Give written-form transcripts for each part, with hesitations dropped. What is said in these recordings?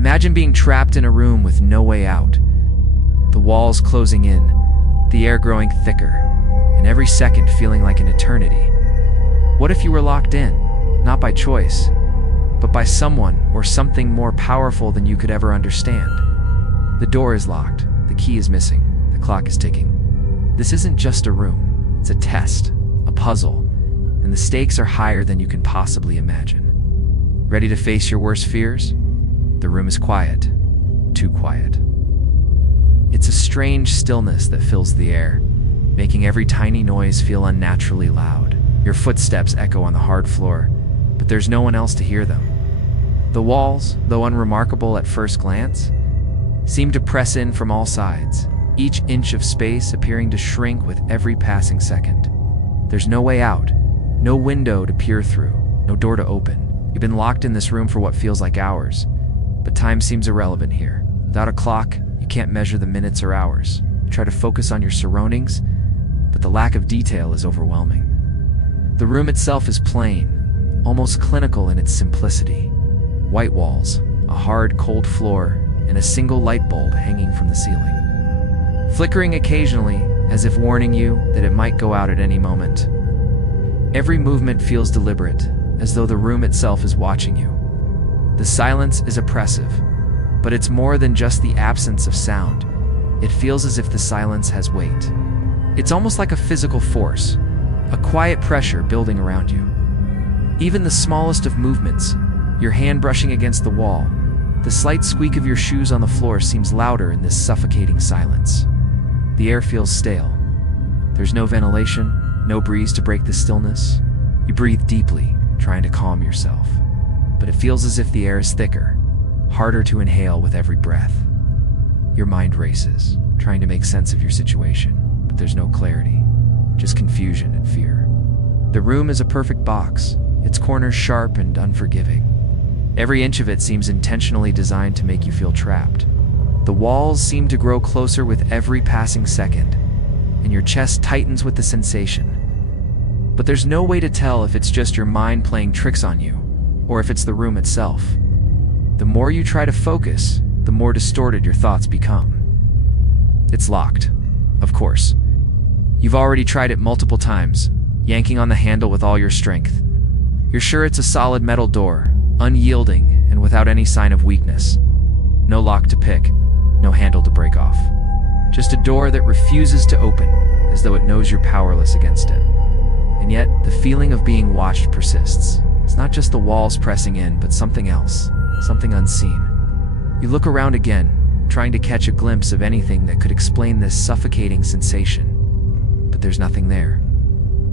Imagine being trapped in a room with no way out. The walls closing in, the air growing thicker, and every second feeling like an eternity. What if you were locked in, not by choice, but by someone or something more powerful than you could ever understand? The door is locked, the key is missing, the clock is ticking. This isn't just a room, it's a test, a puzzle, and the stakes are higher than you can possibly imagine. Ready to face your worst fears? The room is quiet, too quiet. It's a strange stillness that fills the air, making every tiny noise feel unnaturally loud. Your footsteps echo on the hard floor, but there's no one else to hear them. The walls, though unremarkable at first glance, seem to press in from all sides, each inch of space appearing to shrink with every passing second. There's no way out, no window to peer through, no door to open. You've been locked in this room for what feels like hours, but time seems irrelevant here. Without a clock, you can't measure the minutes or hours. You try to focus on your surroundings, but the lack of detail is overwhelming. The room itself is plain, almost clinical in its simplicity. White walls, a hard, cold floor, and a single light bulb hanging from the ceiling, flickering occasionally as if warning you that it might go out at any moment. Every movement feels deliberate, as though the room itself is watching you. The silence is oppressive, but it's more than just the absence of sound. It feels as if the silence has weight. It's almost like a physical force, a quiet pressure building around you. Even the smallest of movements, your hand brushing against the wall, the slight squeak of your shoes on the floor seems louder in this suffocating silence. The air feels stale. There's no ventilation, no breeze to break the stillness. You breathe deeply, trying to calm yourself, but it feels as if the air is thicker, harder to inhale with every breath. Your mind races, trying to make sense of your situation, but there's no clarity, just confusion and fear. The room is a perfect box, its corners sharp and unforgiving. Every inch of it seems intentionally designed to make you feel trapped. The walls seem to grow closer with every passing second, and your chest tightens with the sensation. But there's no way to tell if it's just your mind playing tricks on you, or if it's the room itself. The more you try to focus, the more distorted your thoughts become. It's locked, of course. You've already tried it multiple times, yanking on the handle with all your strength. You're sure it's a solid metal door, unyielding and without any sign of weakness. No lock to pick, no handle to break off. Just a door that refuses to open, as though it knows you're powerless against it. And yet, the feeling of being watched persists. It's not just the walls pressing in, but something else, something unseen. You look around again, trying to catch a glimpse of anything that could explain this suffocating sensation. But there's nothing there.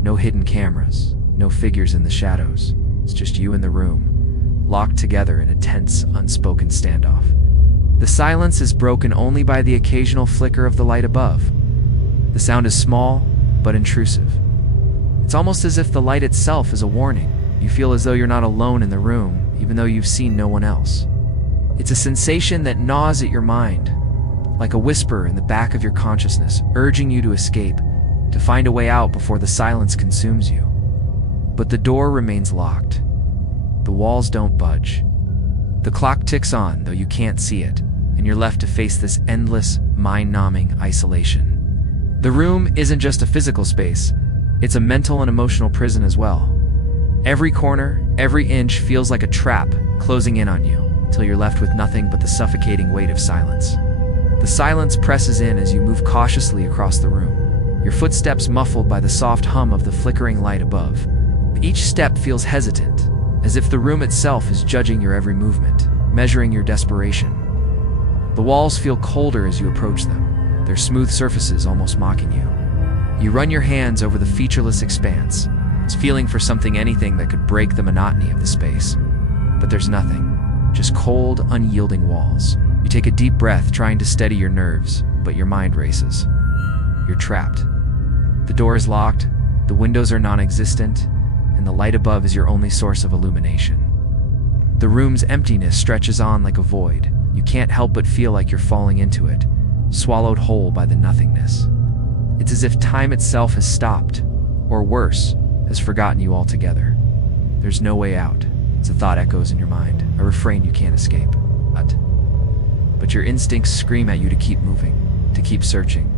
No hidden cameras, no figures in the shadows. It's just you in the room, locked together in a tense, unspoken standoff. The silence is broken only by the occasional flicker of the light above. The sound is small, but intrusive. It's almost as if the light itself is a warning. You feel as though you're not alone in the room, even though you've seen no one else. It's a sensation that gnaws at your mind, like a whisper in the back of your consciousness, urging you to escape, to find a way out before the silence consumes you. But the door remains locked. The walls don't budge. The clock ticks on, though you can't see it, and you're left to face this endless, mind-numbing isolation. The room isn't just a physical space, it's a mental and emotional prison as well. Every corner, every inch feels like a trap closing in on you, until you're left with nothing but the suffocating weight of silence. The silence presses in as you move cautiously across the room, your footsteps muffled by the soft hum of the flickering light above. Each step feels hesitant, as if the room itself is judging your every movement, measuring your desperation. The walls feel colder as you approach them, their smooth surfaces almost mocking you. You run your hands over the featureless expanse, feeling for anything that could break the monotony of the space. But there's nothing, just cold, unyielding walls. You take a deep breath, trying to steady your nerves, but your mind races. You're trapped. The door is locked, the windows are non-existent, and the light above is your only source of illumination. The room's emptiness stretches on like a void. You can't help but feel like you're falling into it, swallowed whole by the nothingness. It's as if time itself has stopped, or worse, has forgotten you altogether. There's no way out. It's a thought echoes in your mind, a refrain you can't escape. But but your instincts scream at you to keep moving, to keep searching.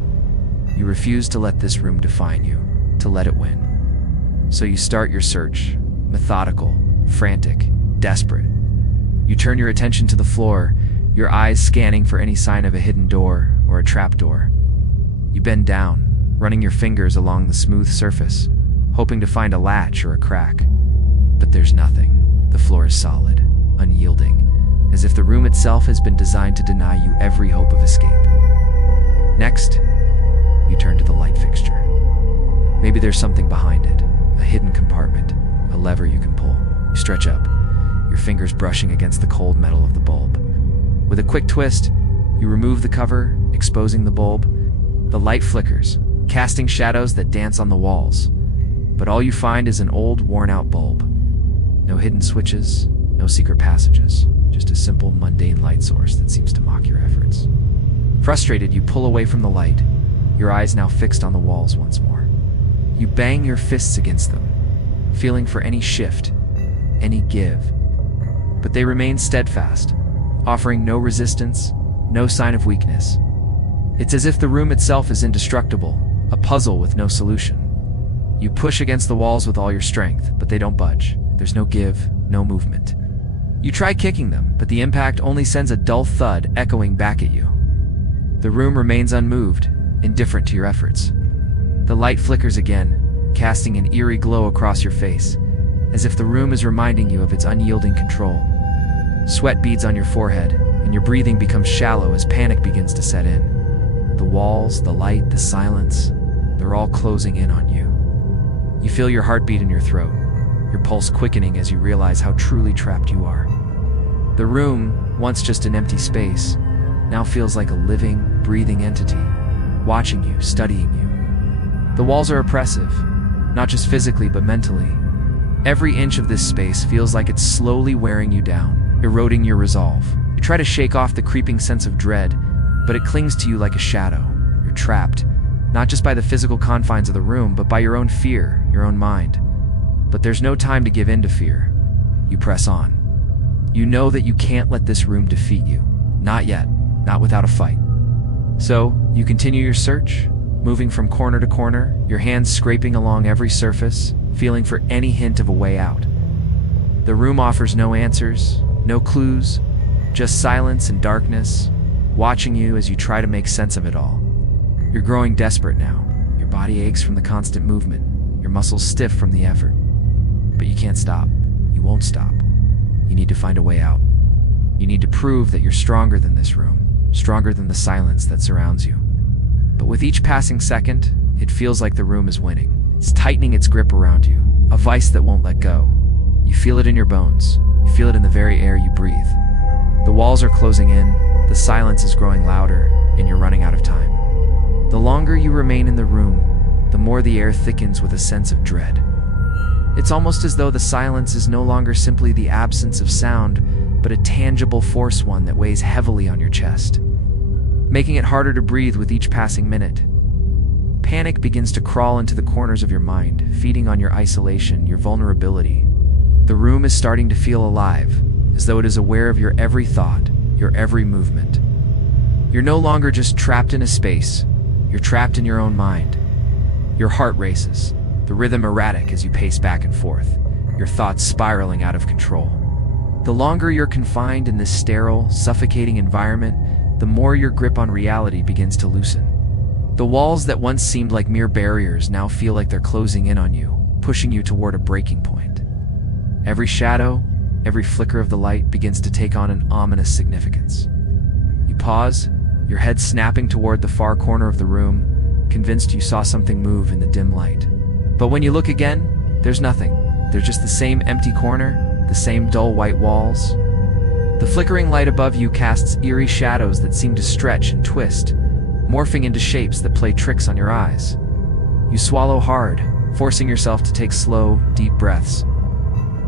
You refuse to let this room define you, to let it win. So you start your search, methodical, frantic, desperate. You turn your attention to the floor, your eyes scanning for any sign of a hidden door or a trapdoor. You bend down, running your fingers along the smooth surface, hoping to find a latch or a crack. But there's nothing. The floor is solid, unyielding, as if the room itself has been designed to deny you every hope of escape. Next, you turn to the light fixture. Maybe there's something behind it, a hidden compartment, a lever you can pull. You stretch up, your fingers brushing against the cold metal of the bulb. With a quick twist, you remove the cover, exposing the bulb. The light flickers, casting shadows that dance on the walls. But all you find is an old, worn-out bulb. No hidden switches, no secret passages, just a simple, mundane light source that seems to mock your efforts. Frustrated, you pull away from the light, your eyes now fixed on the walls once more. You bang your fists against them, feeling for any shift, any give. But they remain steadfast, offering no resistance, no sign of weakness. It's as if the room itself is indestructible, a puzzle with no solution. You push against the walls with all your strength, but they don't budge. There's no give, no movement. You try kicking them, but the impact only sends a dull thud echoing back at you. The room remains unmoved, indifferent to your efforts. The light flickers again, casting an eerie glow across your face, as if the room is reminding you of its unyielding control. Sweat beads on your forehead, and your breathing becomes shallow as panic begins to set in. The walls, the light, the silence, they're all closing in on you. You feel your heartbeat in your throat, your pulse quickening as you realize how truly trapped you are. The room, once just an empty space, now feels like a living, breathing entity, watching you, studying you. The walls are oppressive, not just physically but mentally. Every inch of this space feels like it's slowly wearing you down, eroding your resolve. You try to shake off the creeping sense of dread, but it clings to you like a shadow. You're trapped, not just by the physical confines of the room, but by your own fear, your own mind. But there's no time to give in to fear. You press on. You know that you can't let this room defeat you. Not yet, not without a fight. So, you continue your search, moving from corner to corner, your hands scraping along every surface, feeling for any hint of a way out. The room offers no answers, no clues, just silence and darkness, watching you as you try to make sense of it all. You're growing desperate now. Your body aches from the constant movement, your muscles stiff from the effort. But you can't stop. You won't stop. You need to find a way out. You need to prove that you're stronger than this room, stronger than the silence that surrounds you. But with each passing second, it feels like the room is winning. It's tightening its grip around you, a vice that won't let go. You feel it in your bones. You feel it in the very air you breathe. The walls are closing in, the silence is growing louder, and you're running out of time. The longer you remain in the room, the more the air thickens with a sense of dread. It's almost as though the silence is no longer simply the absence of sound, but a tangible force, one that weighs heavily on your chest, making it harder to breathe with each passing minute. Panic begins to crawl into the corners of your mind, feeding on your isolation, your vulnerability. The room is starting to feel alive, as though it is aware of your every thought, your every movement. You're no longer just trapped in a space, you're trapped in your own mind. Your heart races, the rhythm erratic as you pace back and forth, your thoughts spiraling out of control. The longer you're confined in this sterile, suffocating environment, the more your grip on reality begins to loosen. The walls that once seemed like mere barriers now feel like they're closing in on you, pushing you toward a breaking point. Every shadow, every flicker of the light begins to take on an ominous significance. You pause, your head snapping toward the far corner of the room, convinced you saw something move in the dim light. But when you look again, there's nothing. There's just the same empty corner, the same dull white walls. The flickering light above you casts eerie shadows that seem to stretch and twist, morphing into shapes that play tricks on your eyes. You swallow hard, forcing yourself to take slow, deep breaths.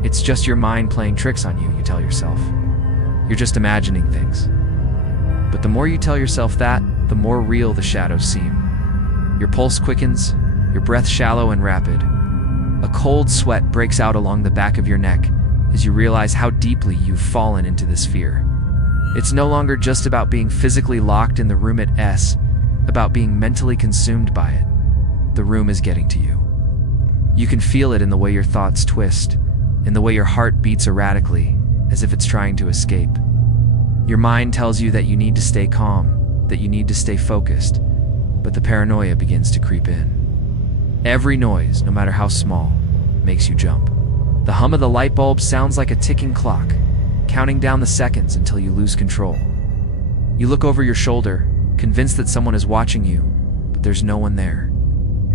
It's just your mind playing tricks on you, you tell yourself. You're just imagining things. But the more you tell yourself that, the more real the shadows seem. Your pulse quickens, your breath shallow and rapid. A cold sweat breaks out along the back of your neck as you realize how deeply you've fallen into this fear. It's no longer just about being physically locked in the room at S, about being mentally consumed by it. The room is getting to you. You can feel it in the way your thoughts twist, in the way your heart beats erratically, as if it's trying to escape. Your mind tells you that you need to stay calm, that you need to stay focused, but the paranoia begins to creep in. Every noise, no matter how small, makes you jump. The hum of the light bulb sounds like a ticking clock, counting down the seconds until you lose control. You look over your shoulder, convinced that someone is watching you, but there's no one there.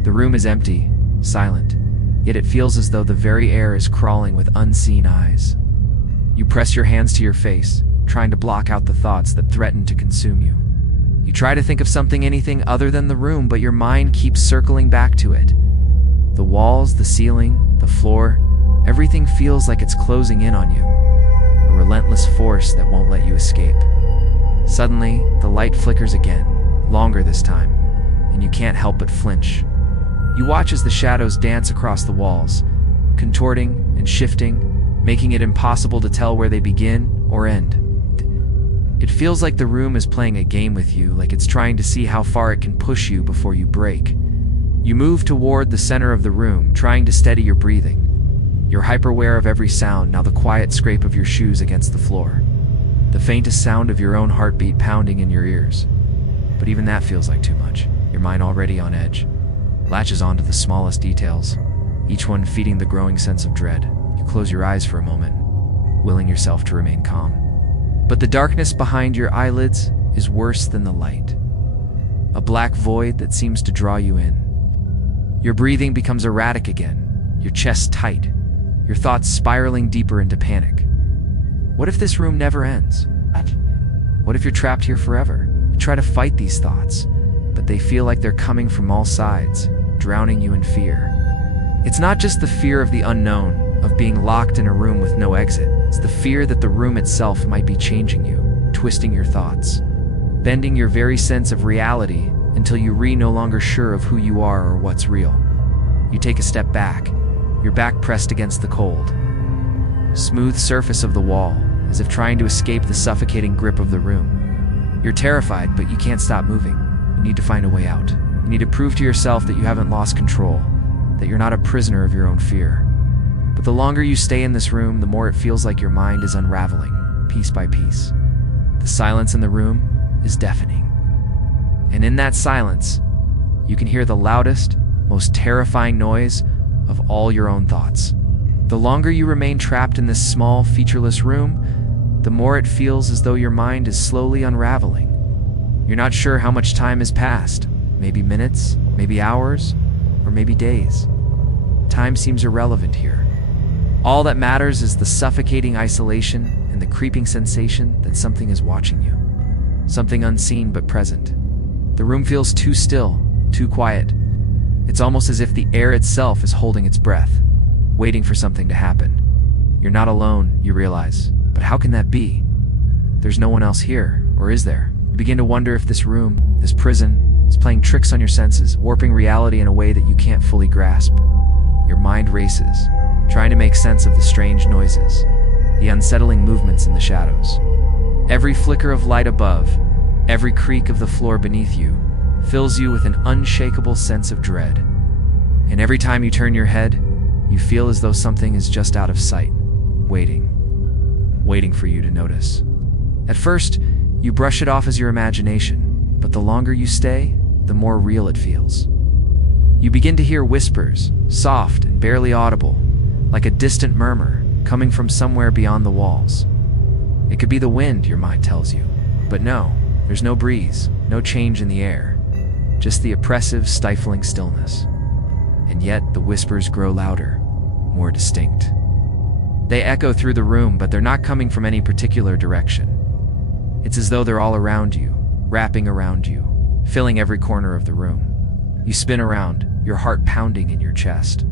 The room is empty, silent, yet it feels as though the very air is crawling with unseen eyes. You press your hands to your face, trying to block out the thoughts that threaten to consume you. You try to think of anything other than the room, but your mind keeps circling back to it. The walls, the ceiling, the floor, everything feels like it's closing in on you, a relentless force that won't let you escape. Suddenly, the light flickers again, longer this time, and you can't help but flinch. You watch as the shadows dance across the walls, contorting and shifting, making it impossible to tell where they begin or end. It feels like the room is playing a game with you, like it's trying to see how far it can push you before you break. You move toward the center of the room, trying to steady your breathing. You're hyper-aware of every sound, now the quiet scrape of your shoes against the floor, the faintest sound of your own heartbeat pounding in your ears. But even that feels like too much. Your mind, already on edge, latches onto the smallest details, each one feeding the growing sense of dread. You close your eyes for a moment, willing yourself to remain calm. But the darkness behind your eyelids is worse than the light. A black void that seems to draw you in. Your breathing becomes erratic again, your chest tight, your thoughts spiraling deeper into panic. What if this room never ends? What if you're trapped here forever? You try to fight these thoughts, but they feel like they're coming from all sides, drowning you in fear. It's not just the fear of the unknown, of being locked in a room with no exit. It's the fear that the room itself might be changing you, twisting your thoughts, bending your very sense of reality until you're no longer sure of who you are or what's real. You take a step back, your back pressed against the cold, smooth surface of the wall, as if trying to escape the suffocating grip of the room. You're terrified, but you can't stop moving. You need to find a way out. You need to prove to yourself that you haven't lost control, that you're not a prisoner of your own fear. But the longer you stay in this room, the more it feels like your mind is unraveling, piece by piece. The silence in the room is deafening. And in that silence, you can hear the loudest, most terrifying noise of all your own thoughts. The longer you remain trapped in this small, featureless room, the more it feels as though your mind is slowly unraveling. You're not sure how much time has passed, maybe minutes, maybe hours, or maybe days. Time seems irrelevant here. All that matters is the suffocating isolation and the creeping sensation that something is watching you. Something unseen but present. The room feels too still, too quiet. It's almost as if the air itself is holding its breath, waiting for something to happen. You're not alone, you realize, but how can that be? There's no one else here, or is there? You begin to wonder if this room, this prison, is playing tricks on your senses, warping reality in a way that you can't fully grasp. Your mind races, trying to make sense of the strange noises, the unsettling movements in the shadows. Every flicker of light above, every creak of the floor beneath you, fills you with an unshakable sense of dread. And every time you turn your head, you feel as though something is just out of sight, waiting for you to notice. At first, you brush it off as your imagination, but the longer you stay, the more real it feels. You begin to hear whispers, soft and barely audible, like a distant murmur coming from somewhere beyond the walls. It could be the wind, your mind tells you. But no, there's no breeze, no change in the air, just the oppressive, stifling stillness. And yet, the whispers grow louder, more distinct. They echo through the room, but they're not coming from any particular direction. It's as though they're all around you, wrapping around you, filling every corner of the room. You spin around, your heart pounding in your chest.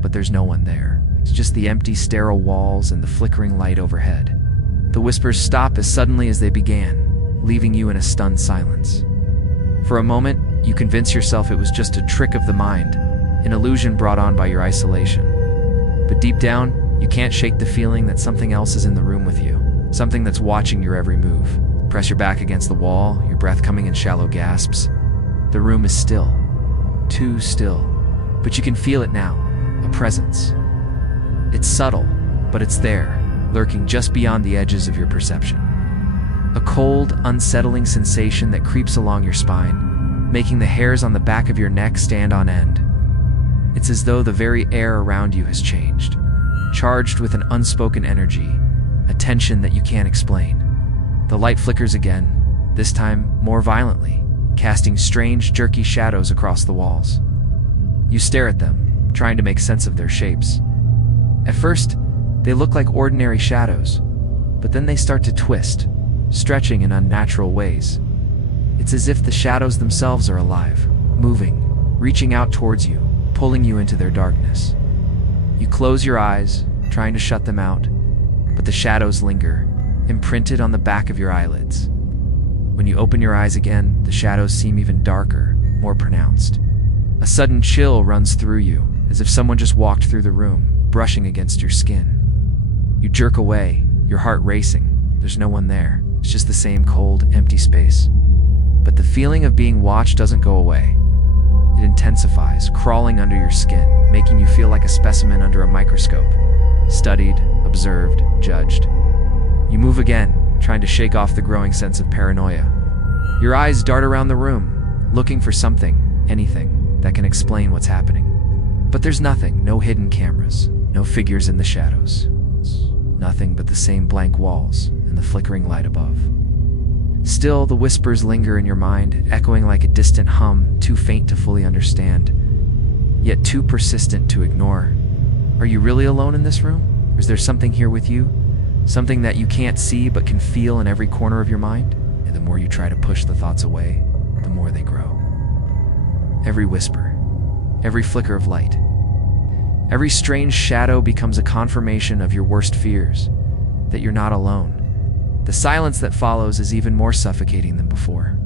But there's no one there. It's just the empty, sterile walls and the flickering light overhead. The whispers stop as suddenly as they began, leaving you in a stunned silence. For a moment, you convince yourself it was just a trick of the mind, an illusion brought on by your isolation. But deep down, you can't shake the feeling that something else is in the room with you. something that's watching your every move. Press your back against the wall, your breath coming in shallow gasps. The room is still, too still, but you can feel it now, a presence. It's subtle, but it's there, lurking just beyond the edges of your perception. A cold, unsettling sensation that creeps along your spine, making the hairs on the back of your neck stand on end. It's as though the very air around you has changed, charged with an unspoken energy, a tension that you can't explain. The light flickers again, this time more violently, casting strange, jerky shadows across the walls. You stare at them, trying to make sense of their shapes. At first, they look like ordinary shadows, but then they start to twist, stretching in unnatural ways. It's as if the shadows themselves are alive, moving, reaching out towards you, pulling you into their darkness. You close your eyes, trying to shut them out, but the shadows linger, imprinted on the back of your eyelids. When you open your eyes again, the shadows seem even darker, more pronounced. A sudden chill runs through you, as if someone just walked through the room, brushing against your skin. You jerk away, your heart racing. There's no one there. It's just the same cold, empty space. But the feeling of being watched doesn't go away. It intensifies, crawling under your skin, making you feel like a specimen under a microscope. Studied, observed, judged. You move again, trying to shake off the growing sense of paranoia. Your eyes dart around the room, looking for something, anything, that can explain what's happening. But there's nothing, no hidden cameras, no figures in the shadows. Nothing but the same blank walls and the flickering light above. Still, the whispers linger in your mind, echoing like a distant hum, too faint to fully understand, yet too persistent to ignore. Are you really alone in this room? Or is there something here with you? Something that you can't see but can feel in every corner of your mind? And the more you try to push the thoughts away, the more they grow. Every whisper, every flicker of light, every strange shadow becomes a confirmation of your worst fears, that you're not alone. The silence that follows is even more suffocating than before.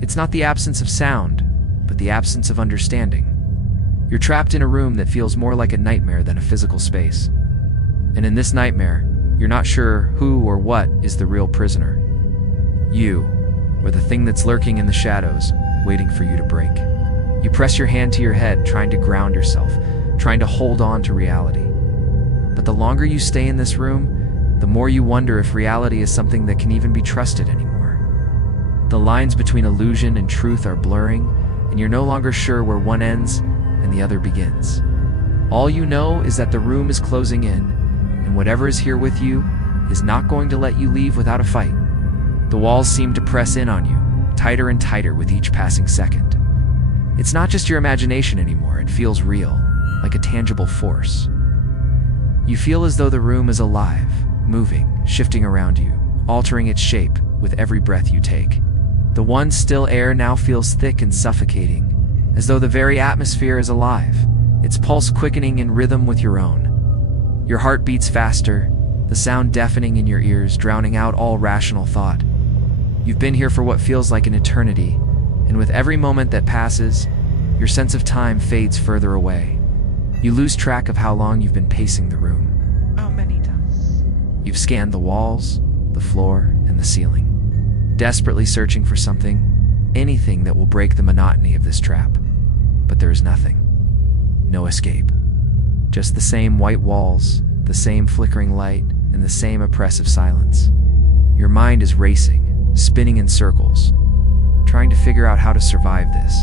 It's not the absence of sound, but the absence of understanding. You're trapped in a room that feels more like a nightmare than a physical space. And in this nightmare, you're not sure who or what is the real prisoner. You, or the thing that's lurking in the shadows, waiting for you to break. You press your hand to your head, trying to ground yourself, trying to hold on to reality. But the longer you stay in this room, the more you wonder if reality is something that can even be trusted anymore. The lines between illusion and truth are blurring, and you're no longer sure where one ends and the other begins. All you know is that the room is closing in, and whatever is here with you is not going to let you leave without a fight. The walls seem to press in on you, tighter and tighter with each passing second. It's not just your imagination anymore, it feels real, like a tangible force. You feel as though the room is alive, moving, shifting around you, altering its shape with every breath you take. The once still air now feels thick and suffocating, as though the very atmosphere is alive, its pulse quickening in rhythm with your own. Your heart beats faster, the sound deafening in your ears, drowning out all rational thought. You've been here for what feels like an eternity, and with every moment that passes, your sense of time fades further away. You lose track of how long you've been pacing the room. How many times? You've scanned the walls, the floor, and the ceiling, desperately searching for something, anything that will break the monotony of this trap. But there is nothing. No escape. Just the same white walls, the same flickering light, and the same oppressive silence. Your mind is racing, spinning in circles, trying to figure out how to survive this.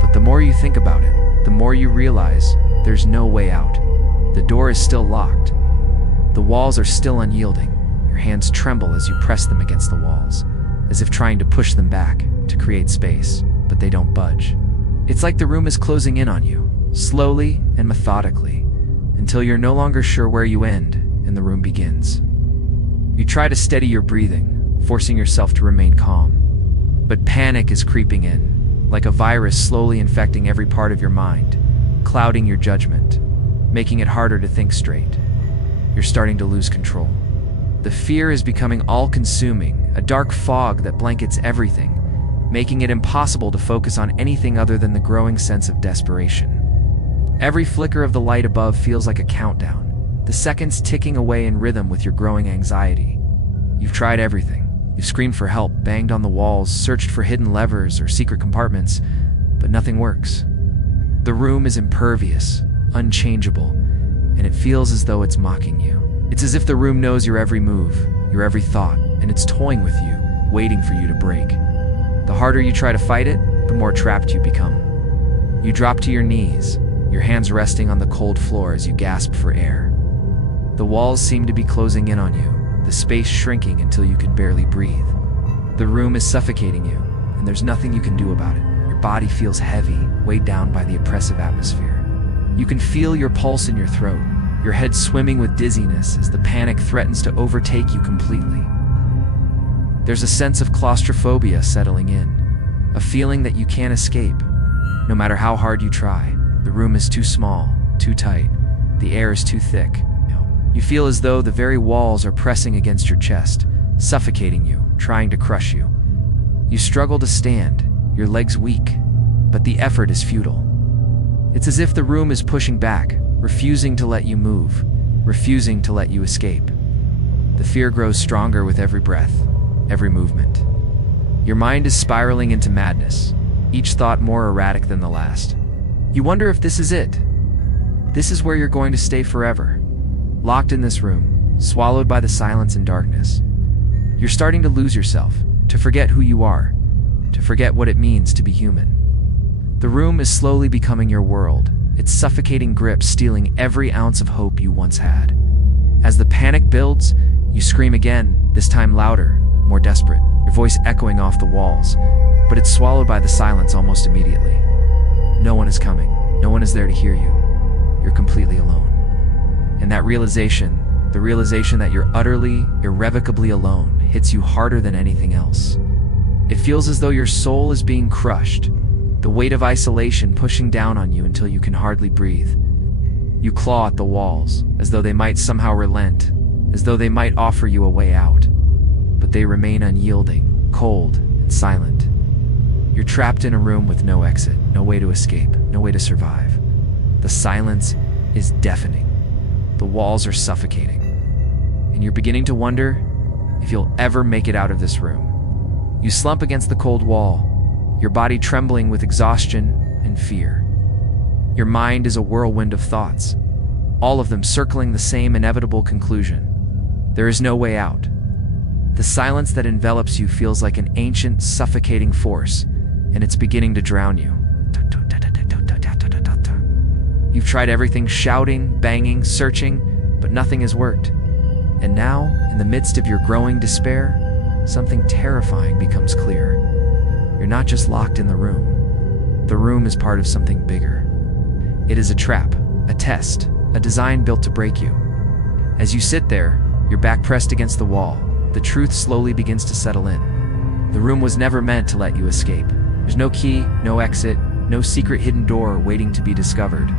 But the more you think about it, the more you realize there's no way out. The door is still locked. The walls are still unyielding. Your hands tremble as you press them against the walls, as if trying to push them back to create space, but they don't budge. It's like the room is closing in on you, slowly and methodically, until you're no longer sure where you end and the room begins. You try to steady your breathing, forcing yourself to remain calm. But panic is creeping in, like a virus slowly infecting every part of your mind, clouding your judgment, making it harder to think straight. You're starting to lose control. The fear is becoming all-consuming, a dark fog that blankets everything, making it impossible to focus on anything other than the growing sense of desperation. Every flicker of the light above feels like a countdown, the seconds ticking away in rhythm with your growing anxiety. You've tried everything. You've screamed for help, banged on the walls, searched for hidden levers or secret compartments, but nothing works. The room is impervious, unchangeable, and it feels as though it's mocking you. It's as if the room knows your every move, your every thought, and it's toying with you, waiting for you to break. The harder you try to fight it, the more trapped you become. You drop to your knees, your hands resting on the cold floor as you gasp for air. The walls seem to be closing in on you, the space shrinking until you can barely breathe. The room is suffocating you, and there's nothing you can do about it. Your body feels heavy, weighed down by the oppressive atmosphere. You can feel your pulse in your throat, your head swimming with dizziness as the panic threatens to overtake you completely. There's a sense of claustrophobia settling in, a feeling that you can't escape. No matter how hard you try, the room is too small, too tight, the air is too thick. You feel as though the very walls are pressing against your chest, suffocating you, trying to crush you. You struggle to stand, your legs weak, but the effort is futile. It's as if the room is pushing back, refusing to let you move, refusing to let you escape. The fear grows stronger with every breath, every movement. Your mind is spiraling into madness, each thought more erratic than the last. You wonder if this is it. This is where you're going to stay forever. Locked in this room, swallowed by the silence and darkness. You're starting to lose yourself, to forget who you are, to forget what it means to be human. The room is slowly becoming your world, its suffocating grip stealing every ounce of hope you once had. As the panic builds, you scream again, this time louder, more desperate, your voice echoing off the walls, but it's swallowed by the silence almost immediately. No one is coming, no one is there to hear you. You're completely alone. And that realization, the realization that you're utterly, irrevocably alone, hits you harder than anything else. It feels as though your soul is being crushed, the weight of isolation pushing down on you until you can hardly breathe. You claw at the walls, as though they might somehow relent, as though they might offer you a way out. But they remain unyielding, cold, and silent. You're trapped in a room with no exit, no way to escape, no way to survive. The silence is deafening. The walls are suffocating. And you're beginning to wonder if you'll ever make it out of this room. You slump against the cold wall, your body trembling with exhaustion and fear. Your mind is a whirlwind of thoughts, all of them circling the same inevitable conclusion. There is no way out. The silence that envelops you feels like an ancient, suffocating force, and it's beginning to drown you. You've tried everything, shouting, banging, searching, but nothing has worked. And now, in the midst of your growing despair, something terrifying becomes clear. You're not just locked in the room. The room is part of something bigger. It is a trap, a test, a design built to break you. As you sit there, your back pressed against the wall, the truth slowly begins to settle in. The room was never meant to let you escape. There's no key, no exit, no secret hidden door waiting to be discovered.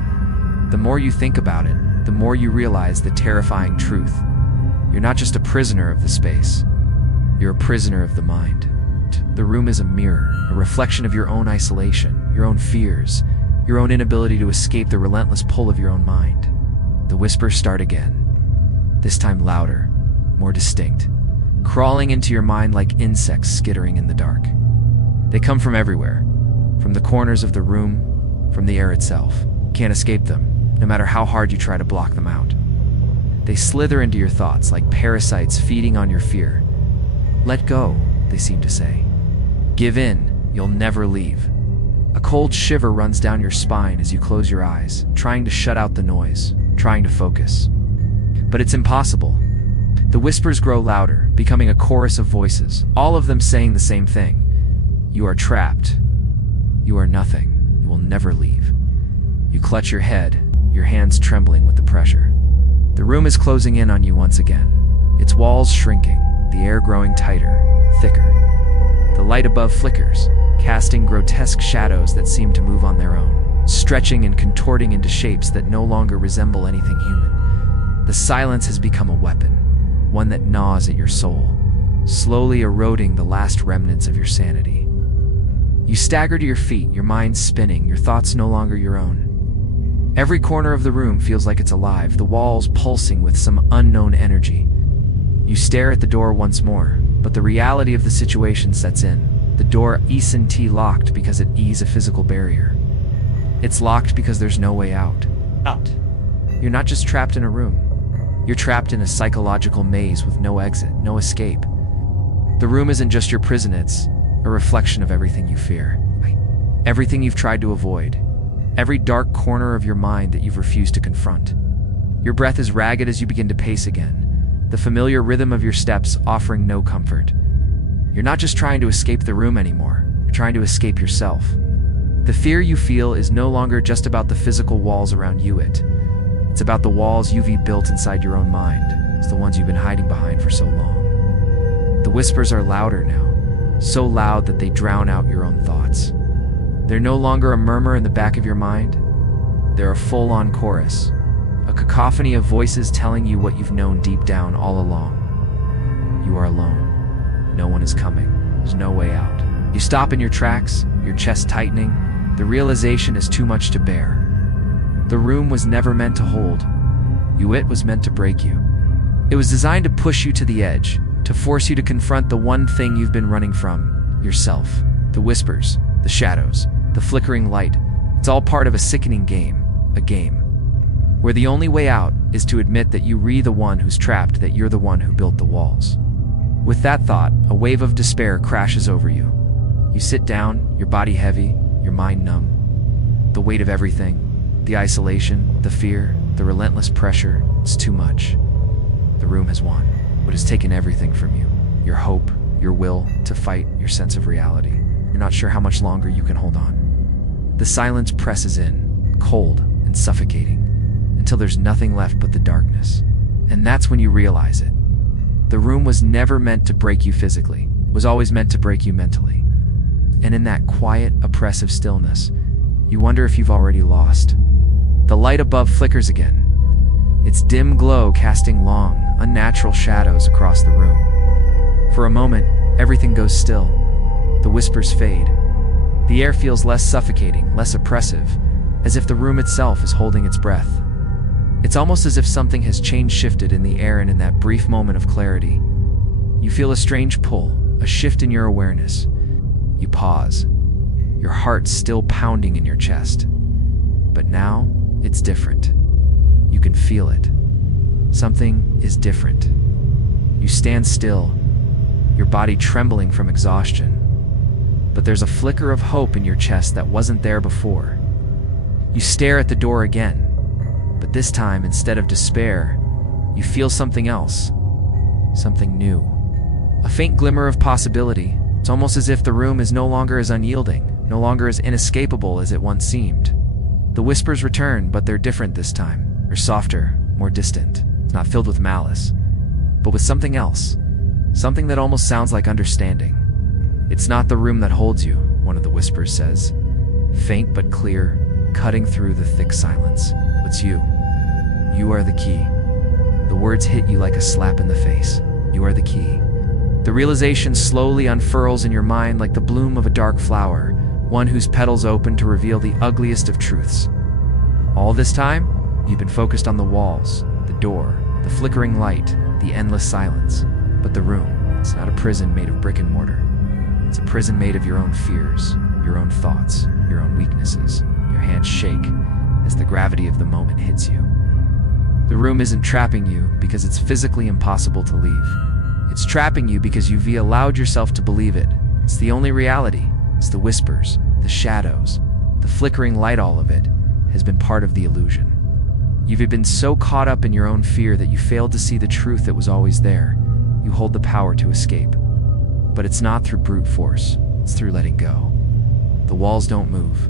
The more you think about it, the more you realize the terrifying truth. You're not just a prisoner of the space. You're a prisoner of the mind. The room is a mirror, a reflection of your own isolation, your own fears, your own inability to escape the relentless pull of your own mind. The whispers start again, this time louder, more distinct, crawling into your mind like insects skittering in the dark. They come from everywhere, from the corners of the room, from the air itself. Can't escape them, no matter how hard you try to block them out. They slither into your thoughts like parasites feeding on your fear. Let go, they seem to say. Give in, you'll never leave. A cold shiver runs down your spine as you close your eyes, trying to shut out the noise, trying to focus. But it's impossible. The whispers grow louder, becoming a chorus of voices, all of them saying the same thing. You are trapped. You are nothing. You will never leave. You clutch your head, your hands trembling with the pressure. The room is closing in on you once again, its walls shrinking, the air growing tighter, thicker. The light above flickers, casting grotesque shadows that seem to move on their own, stretching and contorting into shapes that no longer resemble anything human. The silence has become a weapon, one that gnaws at your soul, slowly eroding the last remnants of your sanity. You stagger to your feet, your mind spinning, your thoughts no longer your own. Every corner of the room feels like it's alive, the walls pulsing with some unknown energy. You stare at the door once more, but the reality of the situation sets in. The door isn't locked because it is a physical barrier. It's locked because there's no way out. You're not just trapped in a room. You're trapped in a psychological maze with no exit, no escape. The room isn't just your prison, it's a reflection of everything you fear. Everything you've tried to avoid. Every dark corner of your mind that you've refused to confront. Your breath is ragged as you begin to pace again, the familiar rhythm of your steps offering no comfort. You're not just trying to escape the room anymore, you're trying to escape yourself. The fear you feel is no longer just about the physical walls around you, it's about the walls you've built inside your own mind. It's the ones you've been hiding behind for so long. The whispers are louder now, so loud that they drown out your own thoughts. They're no longer a murmur in the back of your mind. They're a full-on chorus, a cacophony of voices telling you what you've known deep down all along. You are alone. No one is coming. There's no way out. You stop in your tracks, your chest tightening. The realization is too much to bear. The room was never meant to hold you. It was meant to break you. It was designed to push you to the edge, to force you to confront the one thing you've been running from, yourself. The whispers, the shadows, the flickering light. It's all part of a sickening game, a game where the only way out is to admit that you're the one who's trapped, that you're the one who built the walls. With that thought, a wave of despair crashes over you. You sit down, your body heavy, your mind numb. The weight of everything, the isolation, the fear, the relentless pressure, it's too much. The room has won. It has taken everything from you. Your hope, your will to fight, your sense of reality. You're not sure how much longer you can hold on. The silence presses in, cold and suffocating, until there's nothing left but the darkness. And that's when you realize it. The room was never meant to break you physically. It was always meant to break you mentally. And in that quiet, oppressive stillness, you wonder if you've already lost. The light above flickers again, its dim glow casting long, unnatural shadows across the room. For a moment, everything goes still. The whispers fade. The air feels less suffocating, less oppressive, as if the room itself is holding its breath. It's almost as if something has shifted in the air, and in that brief moment of clarity, you feel a strange pull, a shift in your awareness. You pause, your heart still pounding in your chest. But now, it's different. You can feel it. Something is different. You stand still, your body trembling from exhaustion. But there's a flicker of hope in your chest that wasn't there before. You stare at the door again, but this time, instead of despair, you feel something else, something new. A faint glimmer of possibility. It's almost as if the room is no longer as unyielding, no longer as inescapable as it once seemed. The whispers return, but they're different this time. They're softer, more distant. It's not filled with malice, but with something else, something that almost sounds like understanding. "It's not the room that holds you," one of the whispers says, faint but clear, cutting through the thick silence. "It's you. You are the key." The words hit you like a slap in the face. You are the key. The realization slowly unfurls in your mind like the bloom of a dark flower, one whose petals open to reveal the ugliest of truths. All this time, you've been focused on the walls, the door, the flickering light, the endless silence. But the room, it's not a prison made of brick and mortar. It's a prison made of your own fears, your own thoughts, your own weaknesses. Your hands shake as the gravity of the moment hits you. The room isn't trapping you because it's physically impossible to leave. It's trapping you because you've allowed yourself to believe it. It's the only reality. It's the whispers, the shadows, the flickering light. All of it has been part of the illusion. You've been so caught up in your own fear that you failed to see the truth that was always there. You hold the power to escape. But it's not through brute force. It's through letting go. The walls don't move.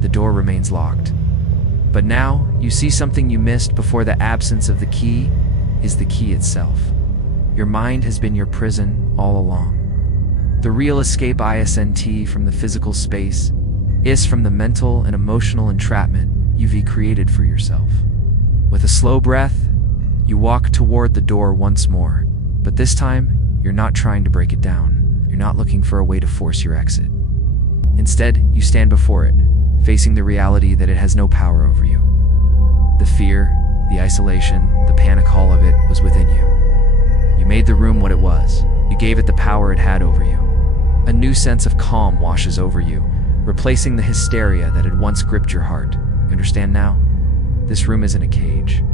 The door remains locked. But now, you see something you missed before. The absence of the key is the key itself. Your mind has been your prison all along. The real escape isn't from the physical space, is from the mental and emotional entrapment you've created for yourself. With a slow breath, you walk toward the door once more, but this time, you're not trying to break it down. You're not looking for a way to force your exit. Instead, you stand before it, facing the reality that it has no power over you. The fear, the isolation, the panic, all of it was within you. You made the room what it was. You gave it the power it had over you. A new sense of calm washes over you, replacing the hysteria that had once gripped your heart. You understand now? This room isn't a cage.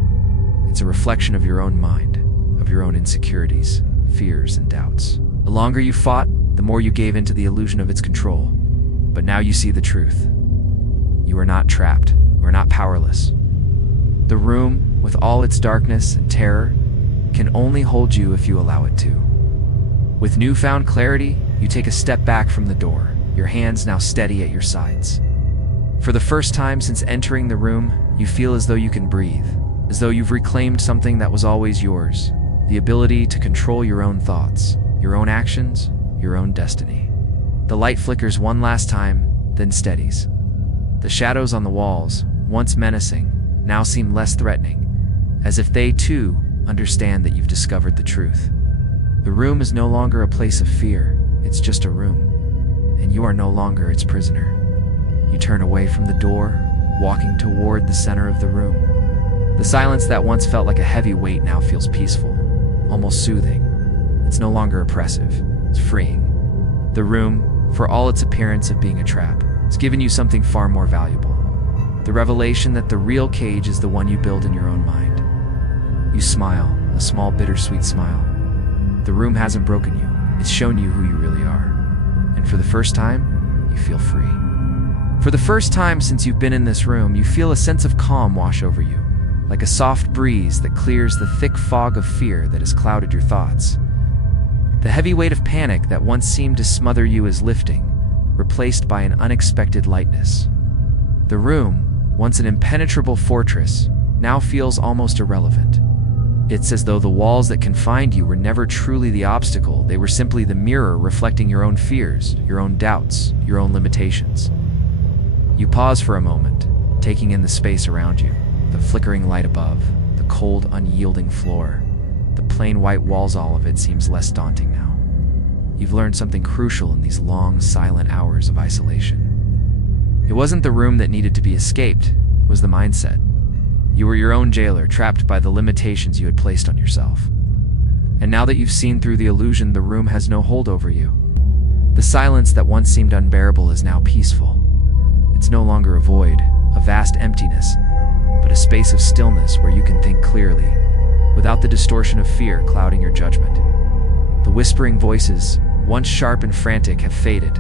It's a reflection of your own mind, of your own insecurities, fears, and doubts. The longer you fought, the more you gave into the illusion of its control. But now you see the truth. You are not trapped. You are not powerless. The room, with all its darkness and terror, can only hold you if you allow it to. With newfound clarity, you take a step back from the door, your hands now steady at your sides. For the first time since entering the room, you feel as though you can breathe, as though you've reclaimed something that was always yours, the ability to control your own thoughts, your own actions, your own destiny. The light flickers one last time, then steadies. The shadows on the walls, once menacing, now seem less threatening, as if they too understand that you've discovered the truth. The room is no longer a place of fear, it's just a room, and you are no longer its prisoner. You turn away from the door, walking toward the center of the room. The silence that once felt like a heavy weight now feels peaceful, almost soothing. It's no longer oppressive, it's freeing. The room, for all its appearance of being a trap, has given you something far more valuable. The revelation that the real cage is the one you build in your own mind. You smile, a small bittersweet smile. The room hasn't broken you, it's shown you who you really are. And for the first time, you feel free. For the first time since you've been in this room, you feel a sense of calm wash over you, like a soft breeze that clears the thick fog of fear that has clouded your thoughts. The heavy weight of panic that once seemed to smother you is lifting, replaced by an unexpected lightness. The room, once an impenetrable fortress, now feels almost irrelevant. It's as though the walls that confined you were never truly the obstacle, they were simply the mirror reflecting your own fears, your own doubts, your own limitations. You pause for a moment, taking in the space around you, the flickering light above, the cold, unyielding floor, the plain white walls. All of it seems less daunting now. You've learned something crucial in these long, silent hours of isolation. It wasn't the room that needed to be escaped, it was the mindset. You were your own jailer, trapped by the limitations you had placed on yourself. And now that you've seen through the illusion, the room has no hold over you. The silence that once seemed unbearable is now peaceful. It's no longer a void, a vast emptiness, but a space of stillness where you can think clearly, without the distortion of fear clouding your judgment. The whispering voices, once sharp and frantic, have faded,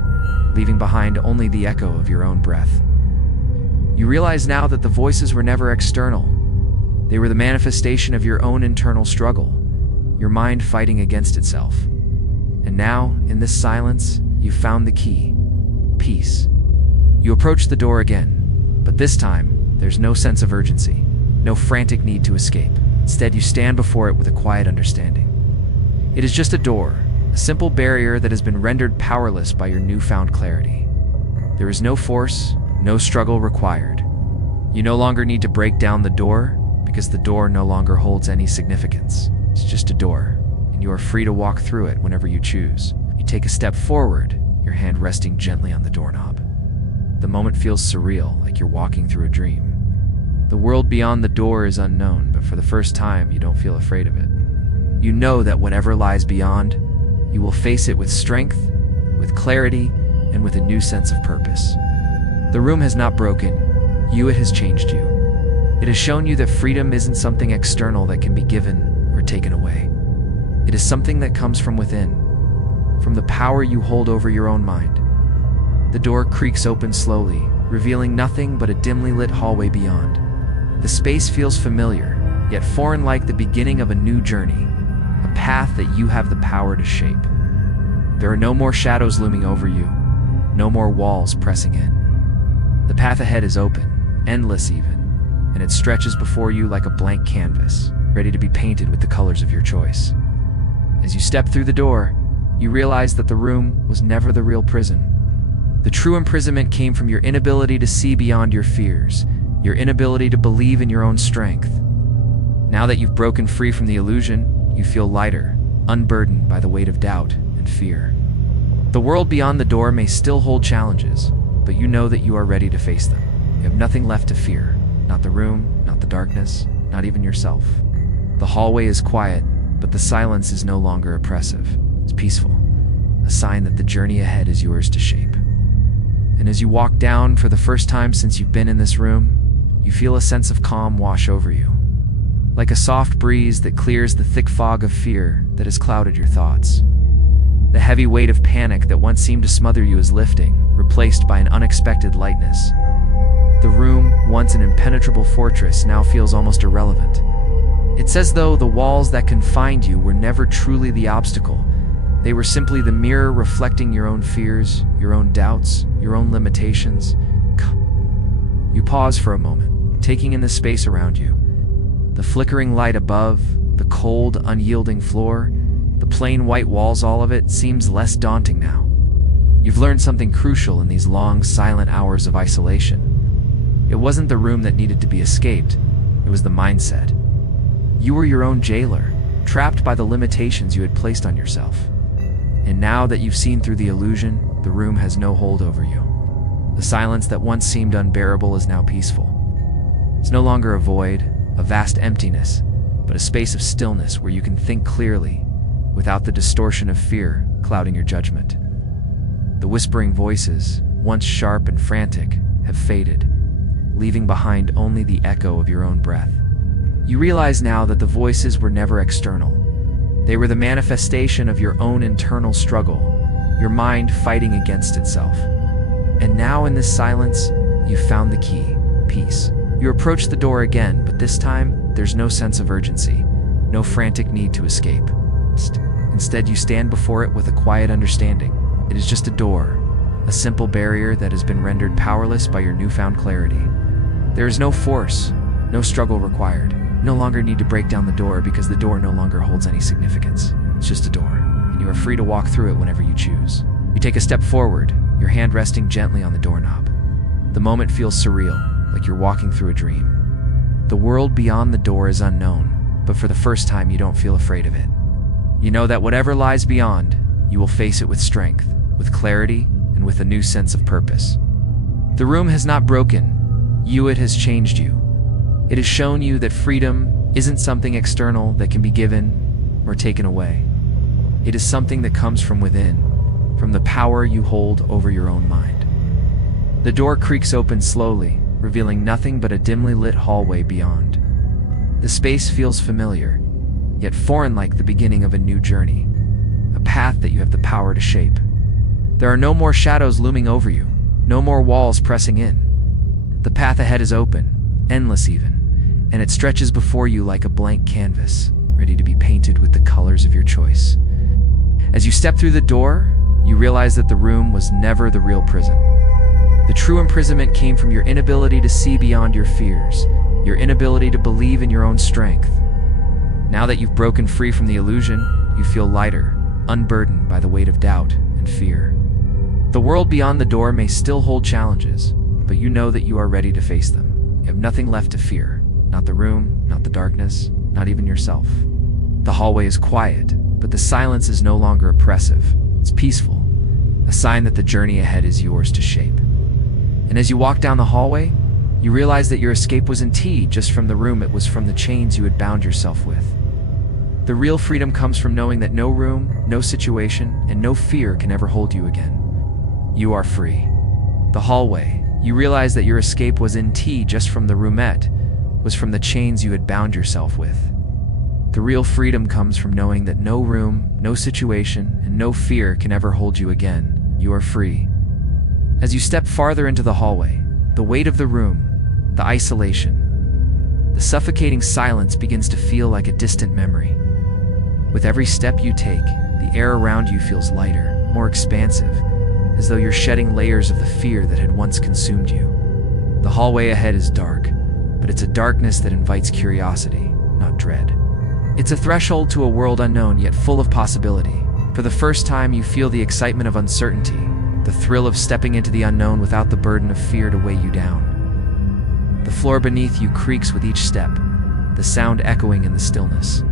leaving behind only the echo of your own breath. You realize now that the voices were never external. They were the manifestation of your own internal struggle, your mind fighting against itself. And now, in this silence, you've found the key: peace. You approach the door again, but this time, there's no sense of urgency, no frantic need to escape. Instead, you stand before it with a quiet understanding. It is just a door, a simple barrier that has been rendered powerless by your newfound clarity. There is no force, no struggle required. You no longer need to break down the door, because the door no longer holds any significance. It's just a door, and you are free to walk through it whenever you choose. You take a step forward, your hand resting gently on the doorknob. The moment feels surreal, like you're walking through a dream. The world beyond the door is unknown, but for the first time, you don't feel afraid of it. You know that whatever lies beyond, you will face it with strength, with clarity, and with a new sense of purpose. The room has not broken you, it has changed you. It has shown you that freedom isn't something external that can be given or taken away. It is something that comes from within, from the power you hold over your own mind. The door creaks open slowly, revealing nothing but a dimly lit hallway beyond. The space feels familiar, yet foreign, like the beginning of a new journey, a path that you have the power to shape. There are no more shadows looming over you, no more walls pressing in. The path ahead is open, endless even, and it stretches before you like a blank canvas, ready to be painted with the colors of your choice. As you step through the door, you realize that the room was never the real prison. The true imprisonment came from your inability to see beyond your fears, your inability to believe in your own strength. Now that you've broken free from the illusion, you feel lighter, unburdened by the weight of doubt and fear. The world beyond the door may still hold challenges, but you know that you are ready to face them. You have nothing left to fear, not the room, not the darkness, not even yourself. The hallway is quiet, but the silence is no longer oppressive. It's peaceful, a sign that the journey ahead is yours to shape. And as you walk down for the first time since you've been in this room, you feel a sense of calm wash over you, like a soft breeze that clears the thick fog of fear that has clouded your thoughts. The heavy weight of panic that once seemed to smother you is lifting, replaced by an unexpected lightness. The room, once an impenetrable fortress, now feels almost irrelevant. It's as though the walls that confined you were never truly the obstacle. They were simply the mirror reflecting your own fears, your own doubts, your own limitations. You pause for a moment, taking in the space around you. The flickering light above, the cold, unyielding floor, the plain white walls, all of it seems less daunting now. You've learned something crucial in these long, silent hours of isolation. It wasn't the room that needed to be escaped, it was the mindset. You were your own jailer, trapped by the limitations you had placed on yourself. And now that you've seen through the illusion, the room has no hold over you. The silence that once seemed unbearable is now peaceful. It's no longer a void, a vast emptiness, but a space of stillness where you can think clearly, without the distortion of fear clouding your judgment. The whispering voices, once sharp and frantic, have faded, leaving behind only the echo of your own breath. You realize now that the voices were never external. They were the manifestation of your own internal struggle, your mind fighting against itself. And now in this silence, you've found the key, peace. You approach the door again, but this time, there's no sense of urgency, no frantic need to escape. Instead, you stand before it with a quiet understanding. It is just a door, a simple barrier that has been rendered powerless by your newfound clarity. There is no force, no struggle required. You no longer need to break down the door because the door no longer holds any significance. It's just a door, and you are free to walk through it whenever you choose. You take a step forward, your hand resting gently on the doorknob. The moment feels surreal, like you're walking through a dream. The world beyond the door is unknown, but for the first time you don't feel afraid of it. You know that whatever lies beyond, you will face it with strength, with clarity, and with a new sense of purpose. The room has not broken you, it has changed you. It has shown you that freedom isn't something external that can be given or taken away. It is something that comes from within, from the power you hold over your own mind. The door creaks open slowly, revealing nothing but a dimly lit hallway beyond. The space feels familiar, yet foreign, like the beginning of a new journey, a path that you have the power to shape. There are no more shadows looming over you, no more walls pressing in. The path ahead is open, endless even, and it stretches before you like a blank canvas, ready to be painted with the colors of your choice. As you step through the door, you realize that the room was never the real prison. The true imprisonment came from your inability to see beyond your fears, your inability to believe in your own strength. Now that you've broken free from the illusion, you feel lighter, unburdened by the weight of doubt and fear. The world beyond the door may still hold challenges, but you know that you are ready to face them. You have nothing left to fear, not the room, not the darkness, not even yourself. The hallway is quiet, but the silence is no longer oppressive. It's peaceful, a sign that the journey ahead is yours to shape. And as you walk down the hallway, you realize that your escape wasn't just from the room, it was from the chains you had bound yourself with. The real freedom comes from knowing that no room, no situation, and no fear can ever hold you again. You are free. The hallway, you realize that your escape wasn't just from the roomette, was from the chains you had bound yourself with. The real freedom comes from knowing that no room, no situation, and no fear can ever hold you again. You are free. As you step farther into the hallway, the weight of the room, the isolation, the suffocating silence begins to feel like a distant memory. With every step you take, the air around you feels lighter, more expansive, as though you're shedding layers of the fear that had once consumed you. The hallway ahead is dark, but it's a darkness that invites curiosity, not dread. It's a threshold to a world unknown yet full of possibility. For the first time, you feel the excitement of uncertainty, the thrill of stepping into the unknown without the burden of fear to weigh you down. The floor beneath you creaks with each step, the sound echoing in the stillness.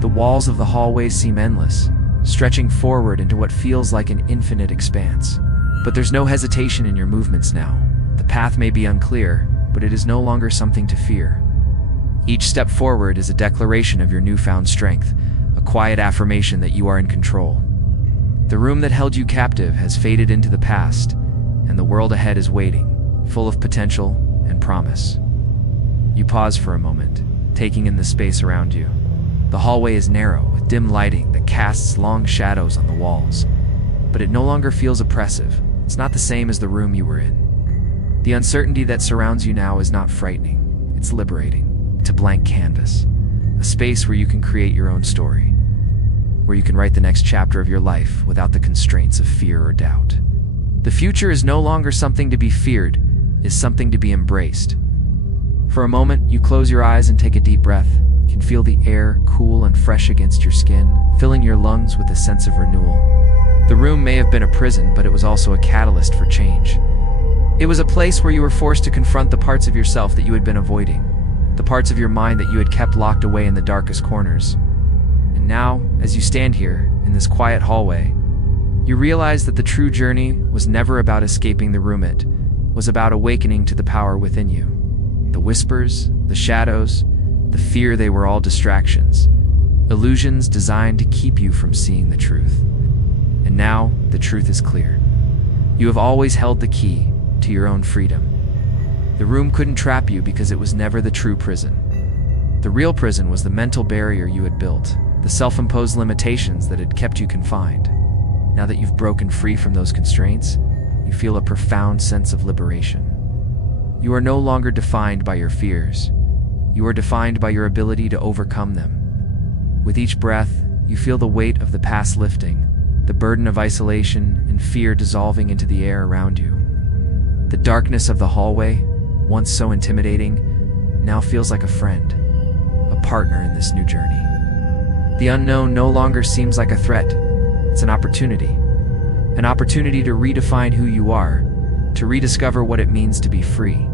The walls of the hallways seem endless, stretching forward into what feels like an infinite expanse. But there's no hesitation in your movements now. The path may be unclear, but but it is no longer something to fear. Each step forward is a declaration of your newfound strength, a quiet affirmation that you are in control. The room that held you captive has faded into the past, and the world ahead is waiting, full of potential and promise. You pause for a moment, taking in the space around you. The hallway is narrow, with dim lighting that casts long shadows on the walls, but it no longer feels oppressive. It's not the same as the room you were in. The uncertainty that surrounds you now is not frightening, it's liberating. It's a blank canvas, a space where you can create your own story, where you can write the next chapter of your life without the constraints of fear or doubt. The future is no longer something to be feared, it's something to be embraced. For a moment, you close your eyes and take a deep breath. You can feel the air cool and fresh against your skin, filling your lungs with a sense of renewal. The room may have been a prison, but it was also a catalyst for change. It was a place where you were forced to confront the parts of yourself that you had been avoiding, the parts of your mind that you had kept locked away in the darkest corners. And now, as you stand here, in this quiet hallway, you realize that the true journey was never about escaping the room, it was about awakening to the power within you. The whispers, the shadows, the fear, they were all distractions, illusions designed to keep you from seeing the truth. And now, the truth is clear. You have always held the key to your own freedom. The room couldn't trap you because it was never the true prison. The real prison was the mental barrier you had built, the self-imposed limitations that had kept you confined. Now that you've broken free from those constraints, you feel a profound sense of liberation. You are no longer defined by your fears. You are defined by your ability to overcome them. With each breath, you feel the weight of the past lifting, the burden of isolation and fear dissolving into the air around you. The darkness of the hallway, once so intimidating, now feels like a friend, a partner in this new journey. The unknown no longer seems like a threat. It's an opportunity to redefine who you are, to rediscover what it means to be free.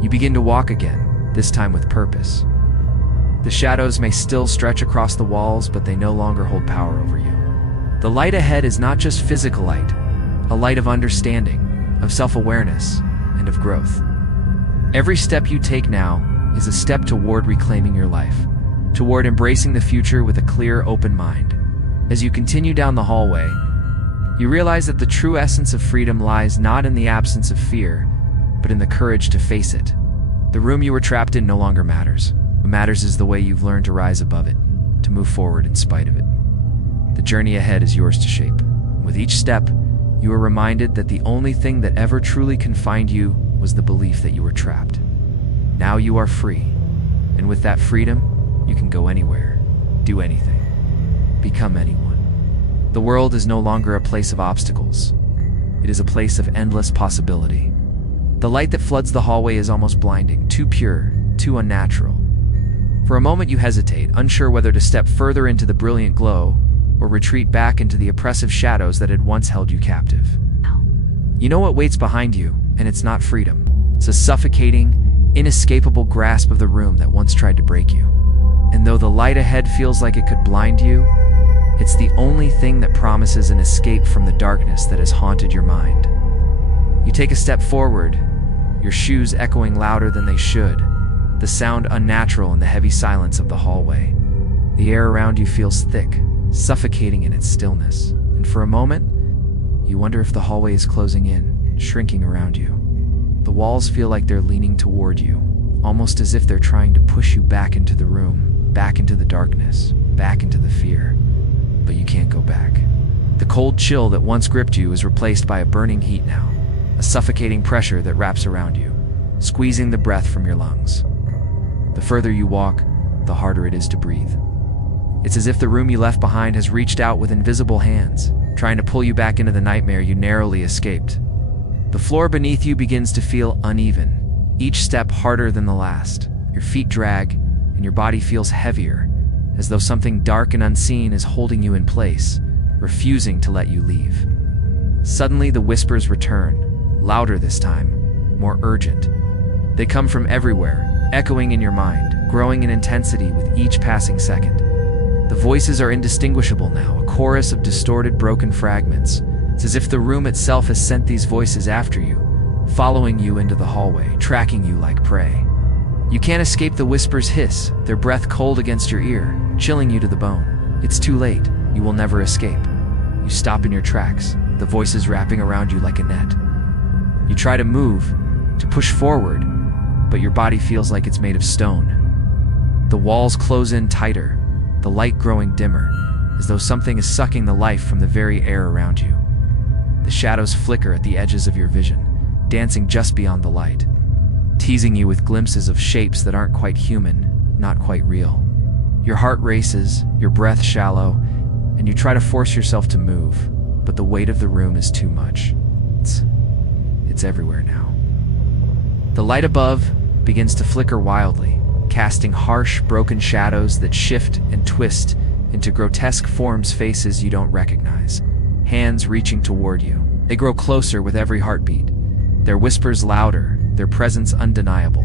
You begin to walk again, this time with purpose. The shadows may still stretch across the walls, but they no longer hold power over you. The light ahead is not just physical light, a light of understanding, of self-awareness, and of growth. Every step you take now is a step toward reclaiming your life, toward embracing the future with a clear, open mind. As you continue down the hallway, you realize that the true essence of freedom lies not in the absence of fear, but in the courage to face it. The room you were trapped in no longer matters. What matters is the way you've learned to rise above it, to move forward in spite of it. The journey ahead is yours to shape. With each step, you are reminded that the only thing that ever truly confined you was the belief that you were trapped. Now you are free, and with that freedom, you can go anywhere, do anything, become anyone. The world is no longer a place of obstacles. It is a place of endless possibility. The light that floods the hallway is almost blinding, too pure, too unnatural. For a moment you hesitate, unsure whether to step further into the brilliant glow or retreat back into the oppressive shadows that had once held you captive. You know what waits behind you, and it's not freedom. It's a suffocating, inescapable grasp of the room that once tried to break you. And though the light ahead feels like it could blind you, it's the only thing that promises an escape from the darkness that has haunted your mind. You take a step forward, your shoes echoing louder than they should, the sound unnatural in the heavy silence of the hallway. The air around you feels thick, suffocating in its stillness, and for a moment, you wonder if the hallway is closing in, shrinking around you. The walls feel like they're leaning toward you, almost as if they're trying to push you back into the room, back into the darkness, back into the fear. But you can't go back. The cold chill that once gripped you is replaced by a burning heat now, a suffocating pressure that wraps around you, squeezing the breath from your lungs. The further you walk, the harder it is to breathe. It's as if the room you left behind has reached out with invisible hands, trying to pull you back into the nightmare you narrowly escaped. The floor beneath you begins to feel uneven, each step harder than the last. Your feet drag, and your body feels heavier, as though something dark and unseen is holding you in place, refusing to let you leave. Suddenly, the whispers return, louder this time, more urgent. They come from everywhere, echoing in your mind, growing in intensity with each passing second. The voices are indistinguishable now, a chorus of distorted, broken fragments. It's as if the room itself has sent these voices after you, following you into the hallway, tracking you like prey. You can't escape the whispers' hiss, their breath cold against your ear, chilling you to the bone. It's too late. You will never escape. You stop in your tracks, the voices wrapping around you like a net. You try to move, to push forward, but your body feels like it's made of stone. The walls close in tighter, the light growing dimmer, as though something is sucking the life from the very air around you. The shadows flicker at the edges of your vision, dancing just beyond the light, teasing you with glimpses of shapes that aren't quite human, not quite real. Your heart races, your breath shallow, and you try to force yourself to move, but the weight of the room is too much. It's everywhere now. The light above begins to flicker wildly, casting harsh, broken shadows that shift and twist into grotesque forms, faces you don't recognize, hands reaching toward you. They grow closer with every heartbeat, their whispers louder, their presence undeniable.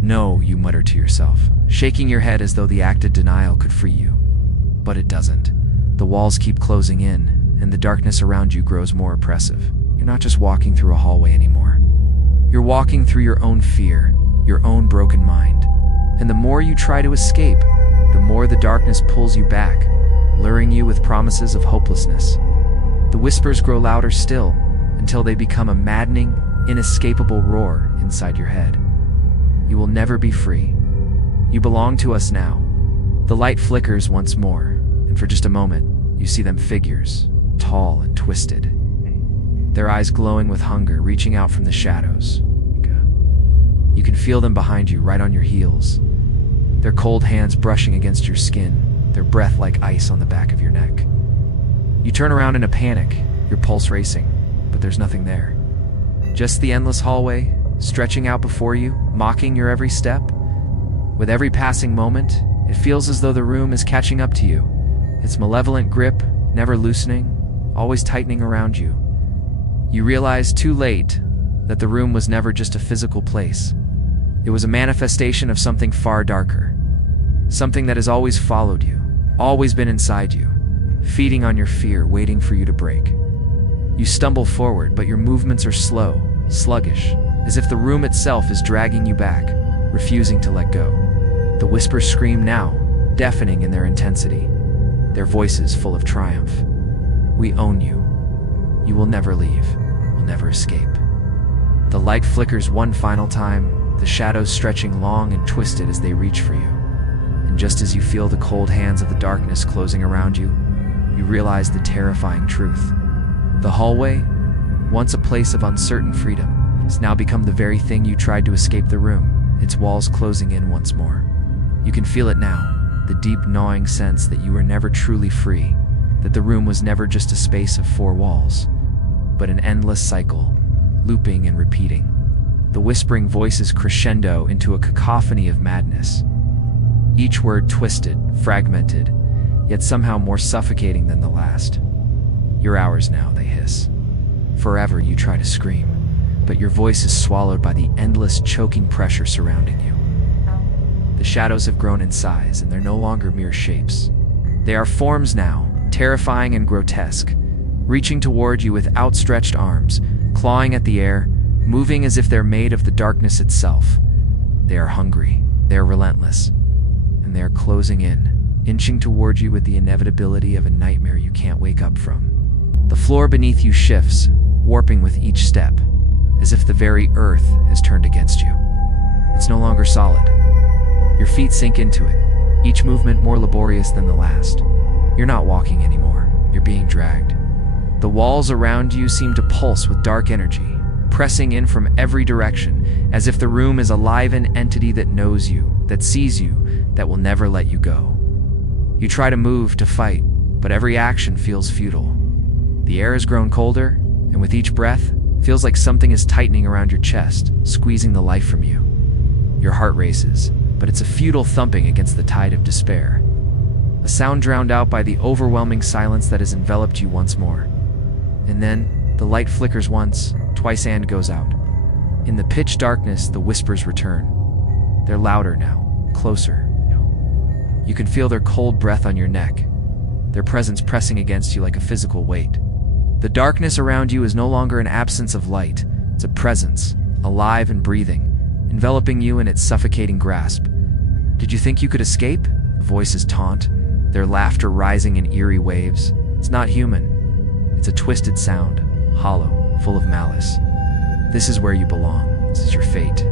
No, you mutter to yourself, shaking your head as though the act of denial could free you. But it doesn't. The walls keep closing in, and the darkness around you grows more oppressive. You're not just walking through a hallway anymore. You're walking through your own fear, your own broken mind. And the more you try to escape, the more the darkness pulls you back, luring you with promises of hopelessness. The whispers grow louder still, until they become a maddening, inescapable roar inside your head. You will never be free. You belong to us now. The light flickers once more, and for just a moment, you see them figures, tall and twisted. Their eyes glowing with hunger, reaching out from the shadows. You can feel them behind you, right on your heels. Their cold hands brushing against your skin, their breath like ice on the back of your neck. You turn around in a panic, your pulse racing, but there's nothing there. Just the endless hallway, stretching out before you, mocking your every step. With every passing moment, it feels as though the room is catching up to you, its malevolent grip never loosening, always tightening around you. You realize too late that the room was never just a physical place. It was a manifestation of something far darker, something that has always followed you, always been inside you, feeding on your fear, waiting for you to break. You stumble forward, but your movements are slow, sluggish, as if the room itself is dragging you back, refusing to let go. The whispers scream now, deafening in their intensity, their voices full of triumph. We own you. You will never leave, will never escape. The light flickers one final time, the shadows stretching long and twisted as they reach for you. And just as you feel the cold hands of the darkness closing around you, you realize the terrifying truth. The hallway, once a place of uncertain freedom, has now become the very thing you tried to escape the room, its walls closing in once more. You can feel it now, the deep gnawing sense that you were never truly free, that the room was never just a space of four walls, but an endless cycle, looping and repeating. The whispering voices crescendo into a cacophony of madness. Each word twisted, fragmented, yet somehow more suffocating than the last. You're ours now, they hiss. Forever, you try to scream, but your voice is swallowed by the endless, choking pressure surrounding you. The shadows have grown in size, and they're no longer mere shapes. They are forms now, terrifying and grotesque, reaching toward you with outstretched arms, clawing at the air, moving as if they're made of the darkness itself. They are hungry, they are relentless, and they are closing in, inching toward you with the inevitability of a nightmare you can't wake up from. The floor beneath you shifts, warping with each step, as if the very earth has turned against you. It's no longer solid. Your feet sink into it, each movement more laborious than the last. You're not walking anymore, you're being dragged. The walls around you seem to pulse with dark energy, pressing in from every direction, as if the room is a live-in entity that knows you, that sees you, that will never let you go. You try to move, to fight, but every action feels futile. The air has grown colder, and with each breath, feels like something is tightening around your chest, squeezing the life from you. Your heart races, but it's a futile thumping against the tide of despair. A sound drowned out by the overwhelming silence that has enveloped you once more. And then, the light flickers once, twice, and goes out. In the pitch darkness, the whispers return. They're louder now, closer. You can feel their cold breath on your neck, their presence pressing against you like a physical weight. The darkness around you is no longer an absence of light, It's a presence, alive and breathing, enveloping you in its suffocating grasp. Did you think you could escape? The voices taunt, their laughter rising in eerie waves. It's not human. It's a twisted sound, hollow, full of malice. This is where you belong. This is your fate.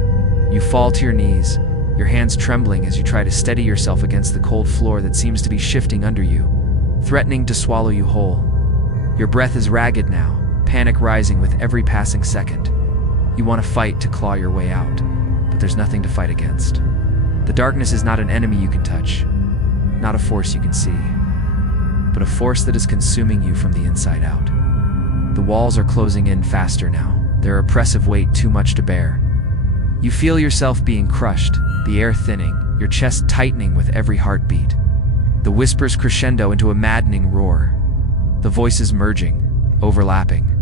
You fall to your knees, your hands trembling as you try to steady yourself against the cold floor that seems to be shifting under you, threatening to swallow you whole. Your breath is ragged now, panic rising with every passing second. You want to fight to claw your way out, but there's nothing to fight against. The darkness is not an enemy you can touch, not a force you can see, but a force that is consuming you from the inside out. The walls are closing in faster now, their oppressive weight too much to bear. You feel yourself being crushed, the air thinning, your chest tightening with every heartbeat. The whispers crescendo into a maddening roar, the voices merging, overlapping,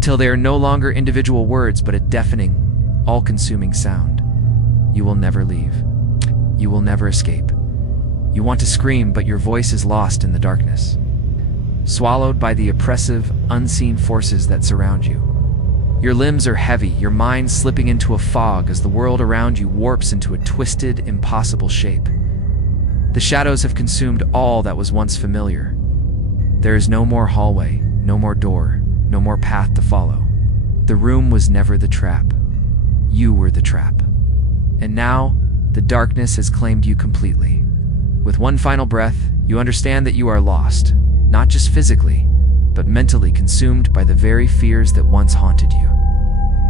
till they are no longer individual words but a deafening, all-consuming sound. You will never leave. You will never escape. You want to scream, but your voice is lost in the darkness, swallowed by the oppressive, unseen forces that surround you. Your limbs are heavy, your mind slipping into a fog as the world around you warps into a twisted, impossible shape. The shadows have consumed all that was once familiar. There is no more hallway, no more door, no more path to follow. The room was never the trap. You were the trap. And now, the darkness has claimed you completely. With one final breath, you understand that you are lost, not just physically, but mentally consumed by the very fears that once haunted you.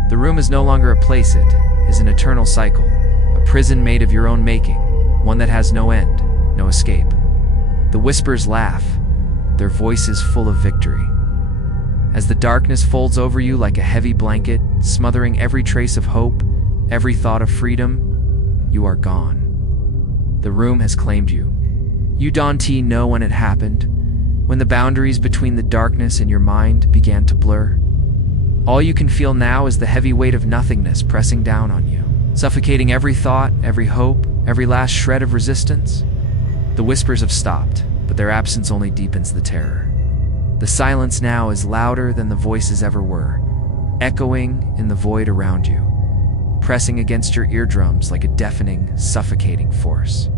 The room is no longer a place, it is an eternal cycle, a prison made of your own making, one that has no end, no escape. The whispers laugh, their voices full of victory. As the darkness folds over you like a heavy blanket, smothering every trace of hope, every thought of freedom, you are gone. The room has claimed you. You don't know when it happened, when the boundaries between the darkness and your mind began to blur. All you can feel now is the heavy weight of nothingness pressing down on you, suffocating every thought, every hope, every last shred of resistance. The whispers have stopped, but their absence only deepens the terror. The silence now is louder than the voices ever were, echoing in the void around you, pressing against your eardrums like a deafening, suffocating force.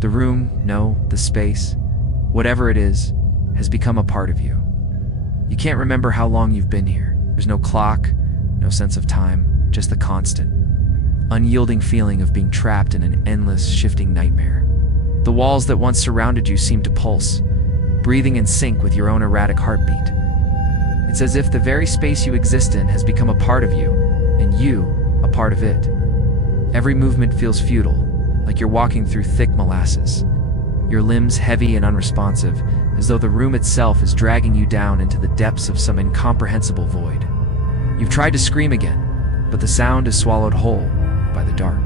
The room, no, the space, whatever it is, has become a part of you. You can't remember how long you've been here. There's no clock, no sense of time, just the constant, unyielding feeling of being trapped in an endless, shifting nightmare. The walls that once surrounded you seem to pulse, breathing in sync with your own erratic heartbeat. It's as if the very space you exist in has become a part of you, and you, a part of it. Every movement feels futile, like you're walking through thick molasses, your limbs heavy and unresponsive, as though the room itself is dragging you down into the depths of some incomprehensible void. You've tried to scream again, but the sound is swallowed whole by the dark,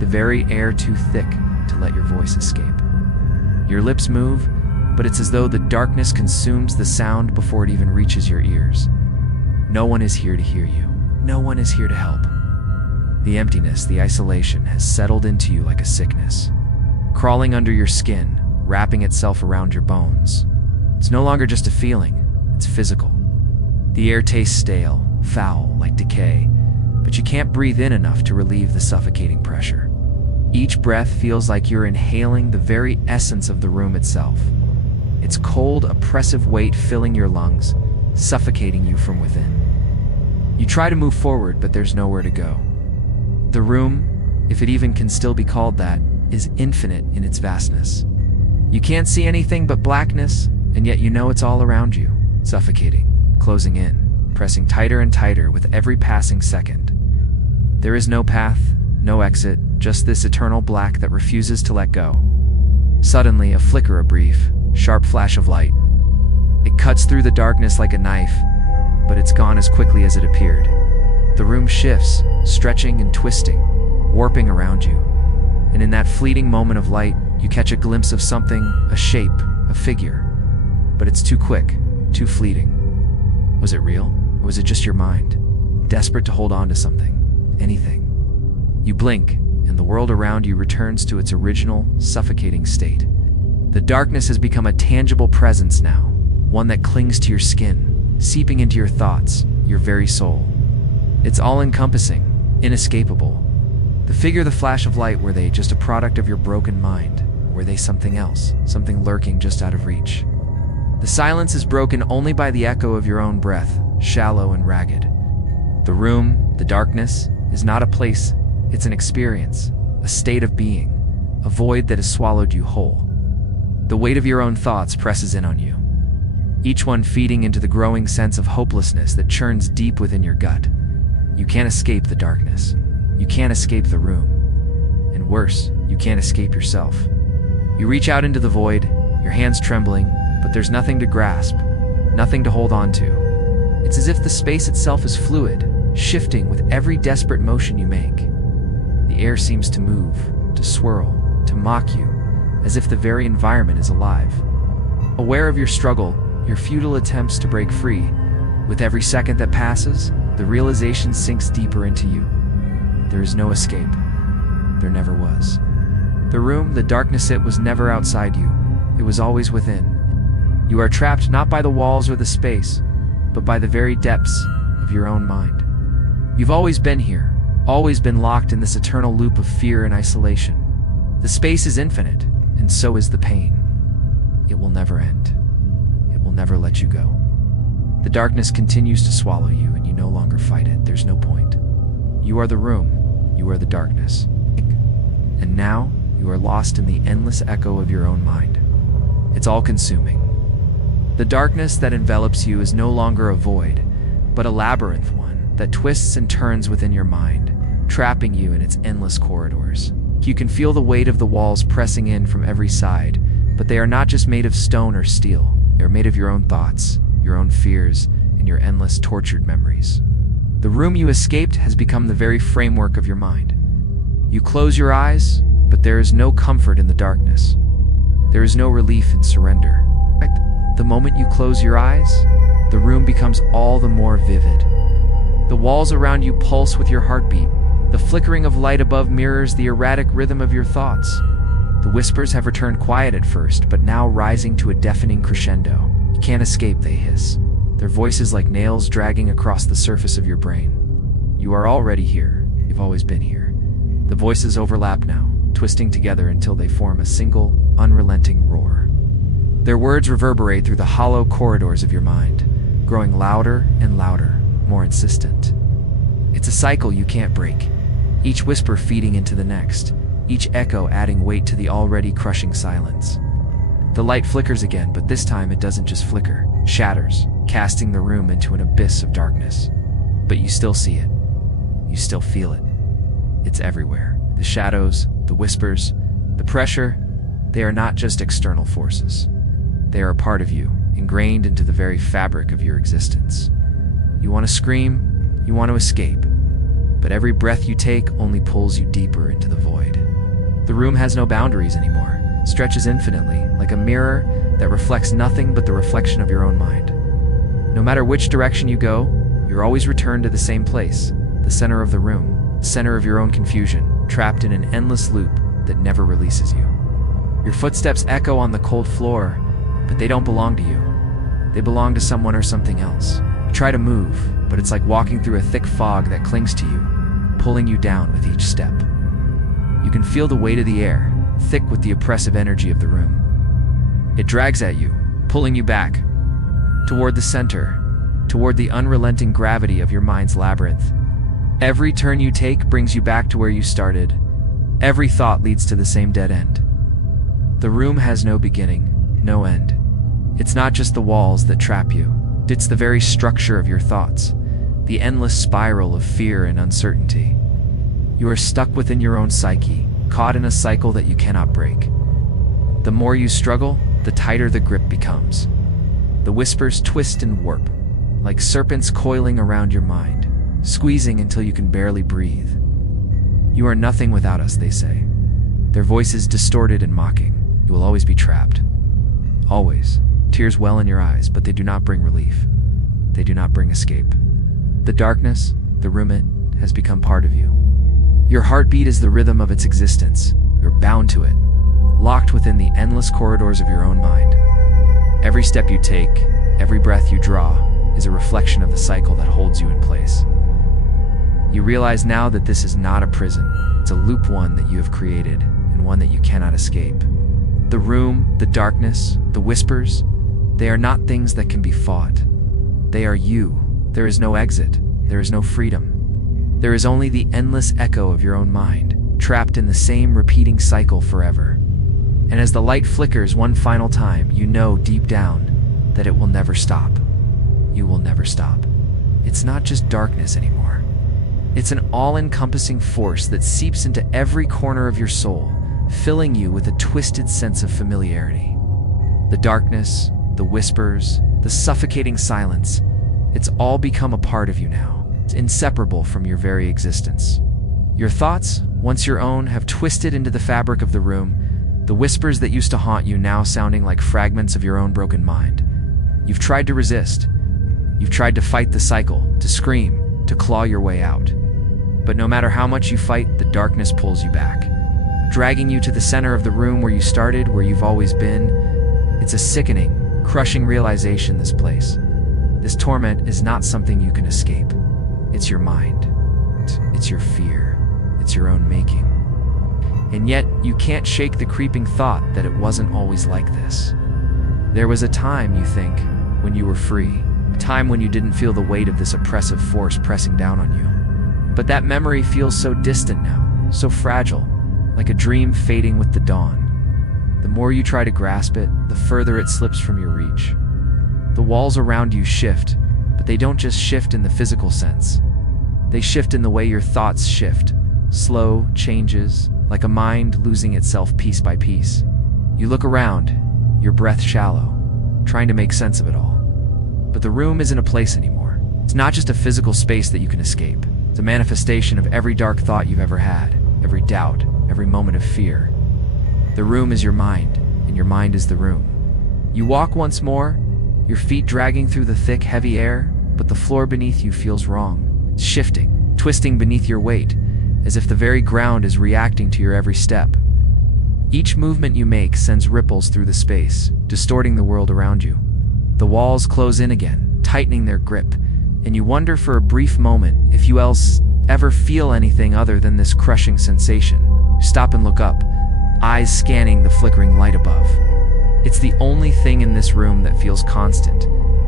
the very air too thick to let your voice escape. Your lips move, but it's as though the darkness consumes the sound before it even reaches your ears. No one is here to hear you. No one is here to help. The emptiness, the isolation has settled into you like a sickness, crawling under your skin, wrapping itself around your bones. It's no longer just a feeling, it's physical. The air tastes stale, foul, like decay, but you can't breathe in enough to relieve the suffocating pressure. Each breath feels like you're inhaling the very essence of the room itself. Its cold, oppressive weight filling your lungs, suffocating you from within. You try to move forward, but there's nowhere to go. The room, if it even can still be called that, is infinite in its vastness. You can't see anything but blackness, and yet you know it's all around you, suffocating, closing in, pressing tighter and tighter with every passing second. There is no path, no exit, just this eternal black that refuses to let go. Suddenly, a flicker, a brief, sharp flash of light. It cuts through the darkness like a knife, but it's gone as quickly as it appeared. The room shifts, stretching and twisting, warping around you. And in that fleeting moment of light, you catch a glimpse of something, a shape, a figure. But it's too quick, too fleeting. Was it real? Or was it just your mind, desperate to hold on to something, anything? You blink, and the world around you returns to its original, suffocating state. The darkness has become a tangible presence now, one that clings to your skin, seeping into your thoughts, your very soul. It's all-encompassing, inescapable. The figure, the flash of light, were they just a product of your broken mind? Or were they something else, something lurking just out of reach? The silence is broken only by the echo of your own breath, shallow and ragged. The room, the darkness, is not a place, it's an experience, a state of being, a void that has swallowed you whole. The weight of your own thoughts presses in on you, each one feeding into the growing sense of hopelessness that churns deep within your gut. You can't escape the darkness. You can't escape the room. And worse, you can't escape yourself. You reach out into the void, your hands trembling, but there's nothing to grasp, nothing to hold on to. It's as if the space itself is fluid, shifting with every desperate motion you make. The air seems to move, to swirl, to mock you, as if the very environment is alive. Aware of your struggle, your futile attempts to break free, with every second that passes, the realization sinks deeper into you. There is no escape. There never was. The room, the darkness, it was never outside you. It was always within. You are trapped not by the walls or the space, but by the very depths of your own mind. You've always been here, always been locked in this eternal loop of fear and isolation. The space is infinite, and so is the pain. It will never end. It will never let you go. The darkness continues to swallow you, and you no longer fight it. There's no point. You are the room. You are the darkness. And now, you are lost in the endless echo of your own mind. It's all-consuming. The darkness that envelops you is no longer a void, but a labyrinth one that twists and turns within your mind, trapping you in its endless corridors. You can feel the weight of the walls pressing in from every side, but they are not just made of stone or steel. They are made of your own thoughts, your own fears, and your endless tortured memories. The room you escaped has become the very framework of your mind. You close your eyes, but there is no comfort in the darkness. There is no relief in surrender. The moment you close your eyes, the room becomes all the more vivid. The walls around you pulse with your heartbeat. The flickering of light above mirrors the erratic rhythm of your thoughts. The whispers have returned quiet at first, but now rising to a deafening crescendo. You can't escape, they hiss, their voices like nails dragging across the surface of your brain. You are already here. You've always been here. The voices overlap now, twisting together until they form a single, unrelenting roar. Their words reverberate through the hollow corridors of your mind, growing louder and louder, more insistent. It's a cycle you can't break, each whisper feeding into the next, each echo adding weight to the already crushing silence. The light flickers again, but this time it doesn't just flicker, shatters, casting the room into an abyss of darkness. But you still see it. You still feel it. It's everywhere. The shadows, the whispers, the pressure, they are not just external forces. They are a part of you, ingrained into the very fabric of your existence. You want to scream, you want to escape, but every breath you take only pulls you deeper into the void. The room has no boundaries anymore, stretches infinitely, like a mirror that reflects nothing but the reflection of your own mind. No matter which direction you go, you're always returned to the same place, the center of the room, the center of your own confusion, trapped in an endless loop that never releases you. Your footsteps echo on the cold floor, but they don't belong to you. They belong to someone or something else. You try to move, but it's like walking through a thick fog that clings to you, pulling you down with each step. You can feel the weight of the air, thick with the oppressive energy of the room. It drags at you, pulling you back, toward the center, toward the unrelenting gravity of your mind's labyrinth. Every turn you take brings you back to where you started. Every thought leads to the same dead end. The room has no beginning, no end. It's not just the walls that trap you. It's the very structure of your thoughts, the endless spiral of fear and uncertainty. You are stuck within your own psyche, caught in a cycle that you cannot break. The more you struggle, the tighter the grip becomes. The whispers twist and warp, like serpents coiling around your mind, squeezing until you can barely breathe. You are nothing without us, they say, their voices distorted and mocking. You will always be trapped. Always. Tears well in your eyes, but they do not bring relief. They do not bring escape. The darkness, the room, it has become part of you. Your heartbeat is the rhythm of its existence. You're bound to it, locked within the endless corridors of your own mind. Every step you take, every breath you draw, is a reflection of the cycle that holds you in place. You realize now that this is not a prison. It's a loop, one that you have created, and one that you cannot escape. The room, the darkness, the whispers, they are not things that can be fought. They are you. There is no exit. There is no freedom. There is only the endless echo of your own mind, trapped in the same repeating cycle forever. And as the light flickers one final time, you know deep down that it will never stop. You will never stop. It's not just darkness anymore. It's an all-encompassing force that seeps into every corner of your soul, filling you with a twisted sense of familiarity. The darkness, the whispers, the suffocating silence, it's all become a part of you now. It's inseparable from your very existence. Your thoughts, once your own, have twisted into the fabric of the room, the whispers that used to haunt you now sounding like fragments of your own broken mind. You've tried to resist. You've tried to fight the cycle, to scream, to claw your way out. But no matter how much you fight, the darkness pulls you back, dragging you to the center of the room where you started, where you've always been. It's a sickening, crushing realization, this place. This torment is not something you can escape. It's your mind. It's your fear. It's your own making. And yet, you can't shake the creeping thought that it wasn't always like this. There was a time, you think, when you were free, a time when you didn't feel the weight of this oppressive force pressing down on you. But that memory feels so distant now, so fragile, like a dream fading with the dawn. The more you try to grasp it, the further it slips from your reach. The walls around you shift, but they don't just shift in the physical sense. They shift in the way your thoughts shift, slow changes, like a mind losing itself piece by piece. You look around, your breath shallow, trying to make sense of it all. But the room isn't a place anymore. It's not just a physical space that you can escape. It's a manifestation of every dark thought you've ever had, every doubt, every moment of fear. The room is your mind, and your mind is the room. You walk once more, your feet dragging through the thick, heavy air, but the floor beneath you feels wrong. It's shifting, twisting beneath your weight, as if the very ground is reacting to your every step. Each movement you make sends ripples through the space, distorting the world around you. The walls close in again, tightening their grip, and you wonder for a brief moment if you ever feel anything other than this crushing sensation. You stop and look up, eyes scanning the flickering light above. It's the only thing in this room that feels constant,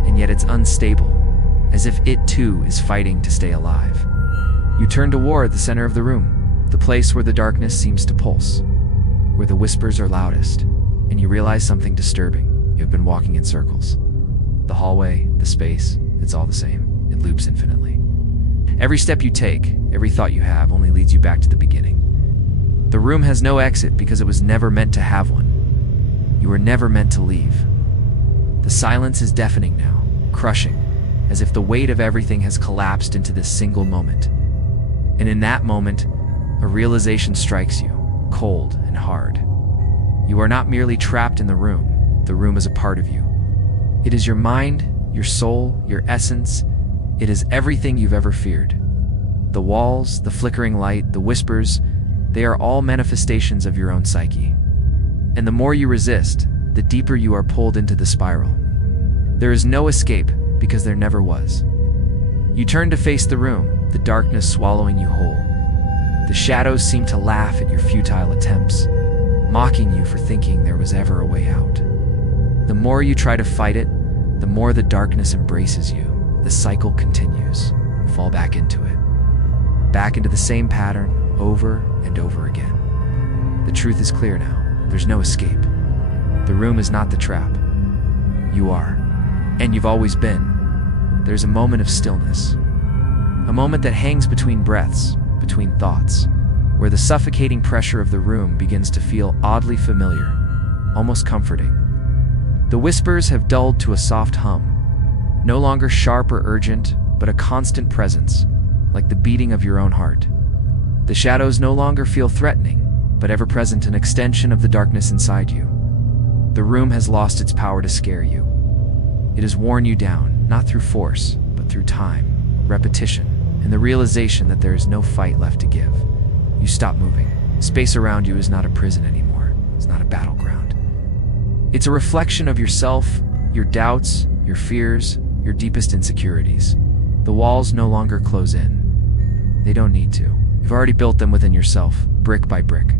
and yet it's unstable, as if it too is fighting to stay alive. You turn toward the center of the room, the place where the darkness seems to pulse, where the whispers are loudest, and you realize something disturbing. You have been walking in circles. The hallway, the space, it's all the same. It loops infinitely. Every step you take, every thought you have, only leads you back to the beginning. The room has no exit because it was never meant to have one. You were never meant to leave. The silence is deafening now, crushing, as if the weight of everything has collapsed into this single moment. And in that moment, a realization strikes you, cold and hard. You are not merely trapped in the room is a part of you. It is your mind, your soul, your essence. It is everything you've ever feared. The walls, the flickering light, the whispers, they are all manifestations of your own psyche. And the more you resist, the deeper you are pulled into the spiral. There is no escape because there never was. You turn to face the room, the darkness swallowing you whole. The shadows seem to laugh at your futile attempts, mocking you for thinking there was ever a way out. The more you try to fight it, the more the darkness embraces you. The cycle continues. You fall back into it. Back into the same pattern, over and over again. The truth is clear now. There's no escape. The room is not the trap. You are. And you've always been. There's a moment of stillness. A moment that hangs between breaths, between thoughts, where the suffocating pressure of the room begins to feel oddly familiar, almost comforting. The whispers have dulled to a soft hum, no longer sharp or urgent, but a constant presence, like the beating of your own heart. The shadows no longer feel threatening, but ever-present, an extension of the darkness inside you. The room has lost its power to scare you. It has worn you down, not through force, but through time, repetition, and the realization that there is no fight left to give. You stop moving. Space around you is not a prison anymore. It's not a battleground. It's a reflection of yourself, your doubts, your fears, your deepest insecurities. The walls no longer close in. They don't need to. You've already built them within yourself, brick by brick.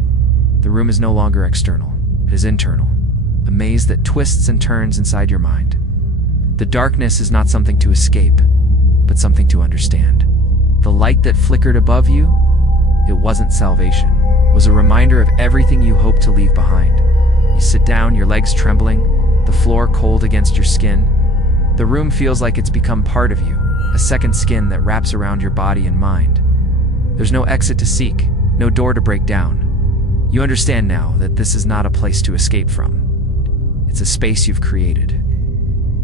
The room is no longer external. It is internal. A maze that twists and turns inside your mind. The darkness is not something to escape, but something to understand. The light that flickered above you, it wasn't salvation. It was a reminder of everything you hoped to leave behind. You sit down, your legs trembling, the floor cold against your skin. The room feels like it's become part of you, a second skin that wraps around your body and mind. There's no exit to seek, no door to break down. You understand now that this is not a place to escape from. It's a space you've created.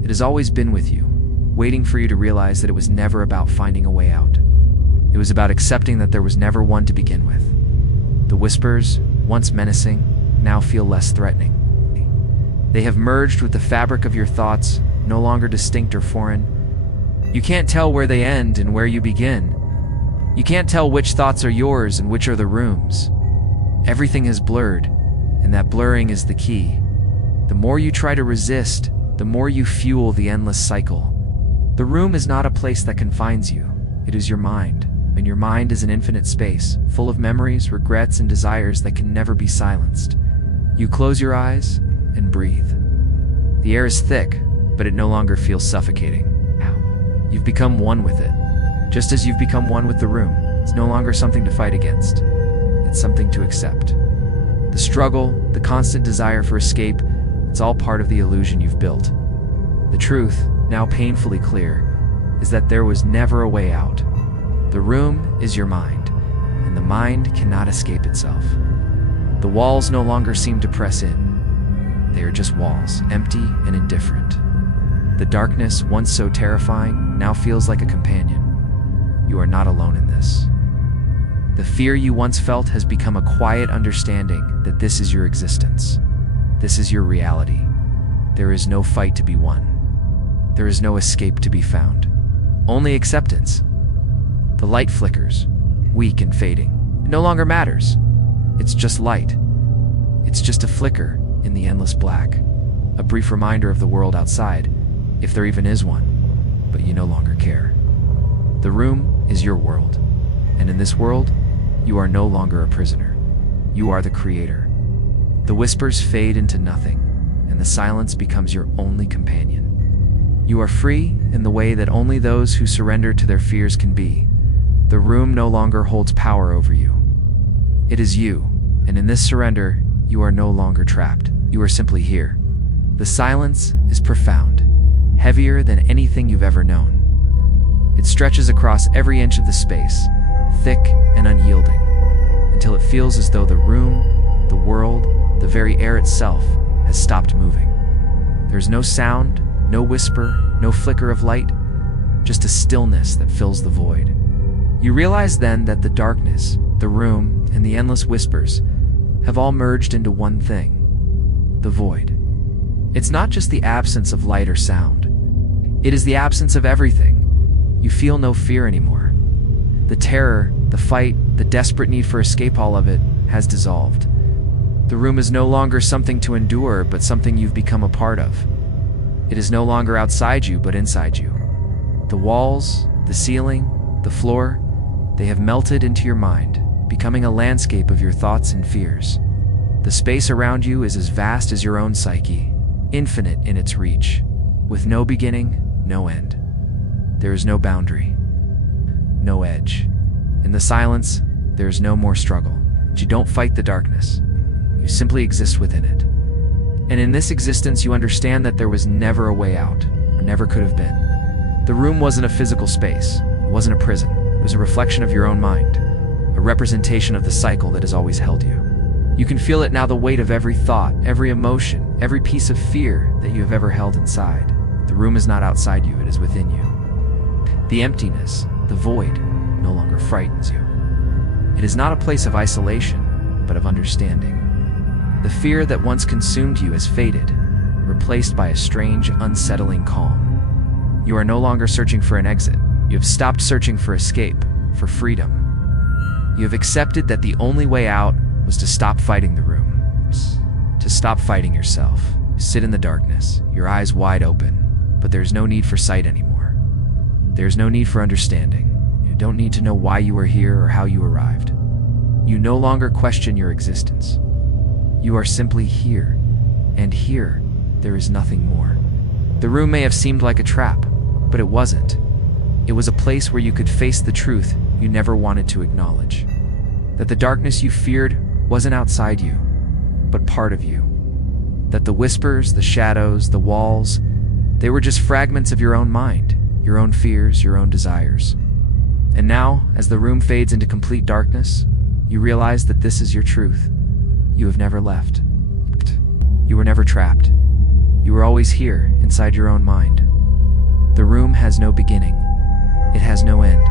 It has always been with you, waiting for you to realize that it was never about finding a way out. It was about accepting that there was never one to begin with. The whispers, once menacing, now feel less threatening. They have merged with the fabric of your thoughts, no longer distinct or foreign. You can't tell where they end and where you begin. You can't tell which thoughts are yours and which are the room's. Everything has blurred, and that blurring is the key. The more you try to resist, the more you fuel the endless cycle. The room is not a place that confines you. It is your mind, and your mind is an infinite space, full of memories, regrets, and desires that can never be silenced. You close your eyes and breathe. The air is thick, but it no longer feels suffocating. You've become one with it. Just as you've become one with the room, it's no longer something to fight against. It's something to accept. The struggle, the constant desire for escape, it's all part of the illusion you've built. The truth, now painfully clear, is that there was never a way out. The room is your mind, and the mind cannot escape itself. The walls no longer seem to press in. They are just walls, empty and indifferent. The darkness, once so terrifying, now feels like a companion. You are not alone in this. The fear you once felt has become a quiet understanding that this is your existence. This is your reality. There is no fight to be won. There is no escape to be found. Only acceptance. The light flickers, weak and fading. It no longer matters. It's just light. It's just a flicker in the endless black. A brief reminder of the world outside, if there even is one. But you no longer care. The room is your world. And in this world, you are no longer a prisoner. You are the creator. The whispers fade into nothing, and the silence becomes your only companion. You are free in the way that only those who surrender to their fears can be. The room no longer holds power over you. It is you, and in this surrender, you are no longer trapped. You are simply here. The silence is profound, heavier than anything you've ever known. It stretches across every inch of the space, thick and unyielding, until it feels as though the room, the world, the very air itself has stopped moving. There's no sound, no whisper, no flicker of light, just a stillness that fills the void. You realize then that the darkness, the room, and the endless whispers have all merged into one thing: the void. It's not just the absence of light or sound. It is the absence of everything. You feel no fear anymore. The terror, the fight, the desperate need for escape, all of it has dissolved. The room is no longer something to endure, but something you've become a part of. It is no longer outside you, but inside you. The walls, the ceiling, the floor, they have melted into your mind, becoming a landscape of your thoughts and fears. The space around you is as vast as your own psyche, infinite in its reach, with no beginning, no end. There is no boundary, no edge. In the silence, there is no more struggle. You don't fight the darkness. You simply exist within it. And in this existence, you understand that there was never a way out, or never could have been. The room wasn't a physical space. It wasn't a prison. It was a reflection of your own mind, a representation of the cycle that has always held you. You can feel it now, the weight of every thought, every emotion, every piece of fear that you have ever held inside. The room is not outside you, it is within you. The emptiness, the void, no longer frightens you. It is not a place of isolation, but of understanding. The fear that once consumed you has faded, replaced by a strange, unsettling calm. You are no longer searching for an exit. You have stopped searching for escape, for freedom. You have accepted that the only way out was to stop fighting the room, to stop fighting yourself. You sit in the darkness, your eyes wide open, but there's no need for sight anymore. There's no need for understanding. don't need to know why you are here or how you arrived. You no longer question your existence. You are simply here, and here there is nothing more. The room may have seemed like a trap, but it wasn't. It was a place where you could face the truth you never wanted to acknowledge. That the darkness you feared wasn't outside you, but part of you. That the whispers, the shadows, the walls, they were just fragments of your own mind, your own fears, your own desires. And now, as the room fades into complete darkness, you realize that this is your truth. You have never left. You were never trapped. You were always here, inside your own mind. The room has no beginning. It has no end.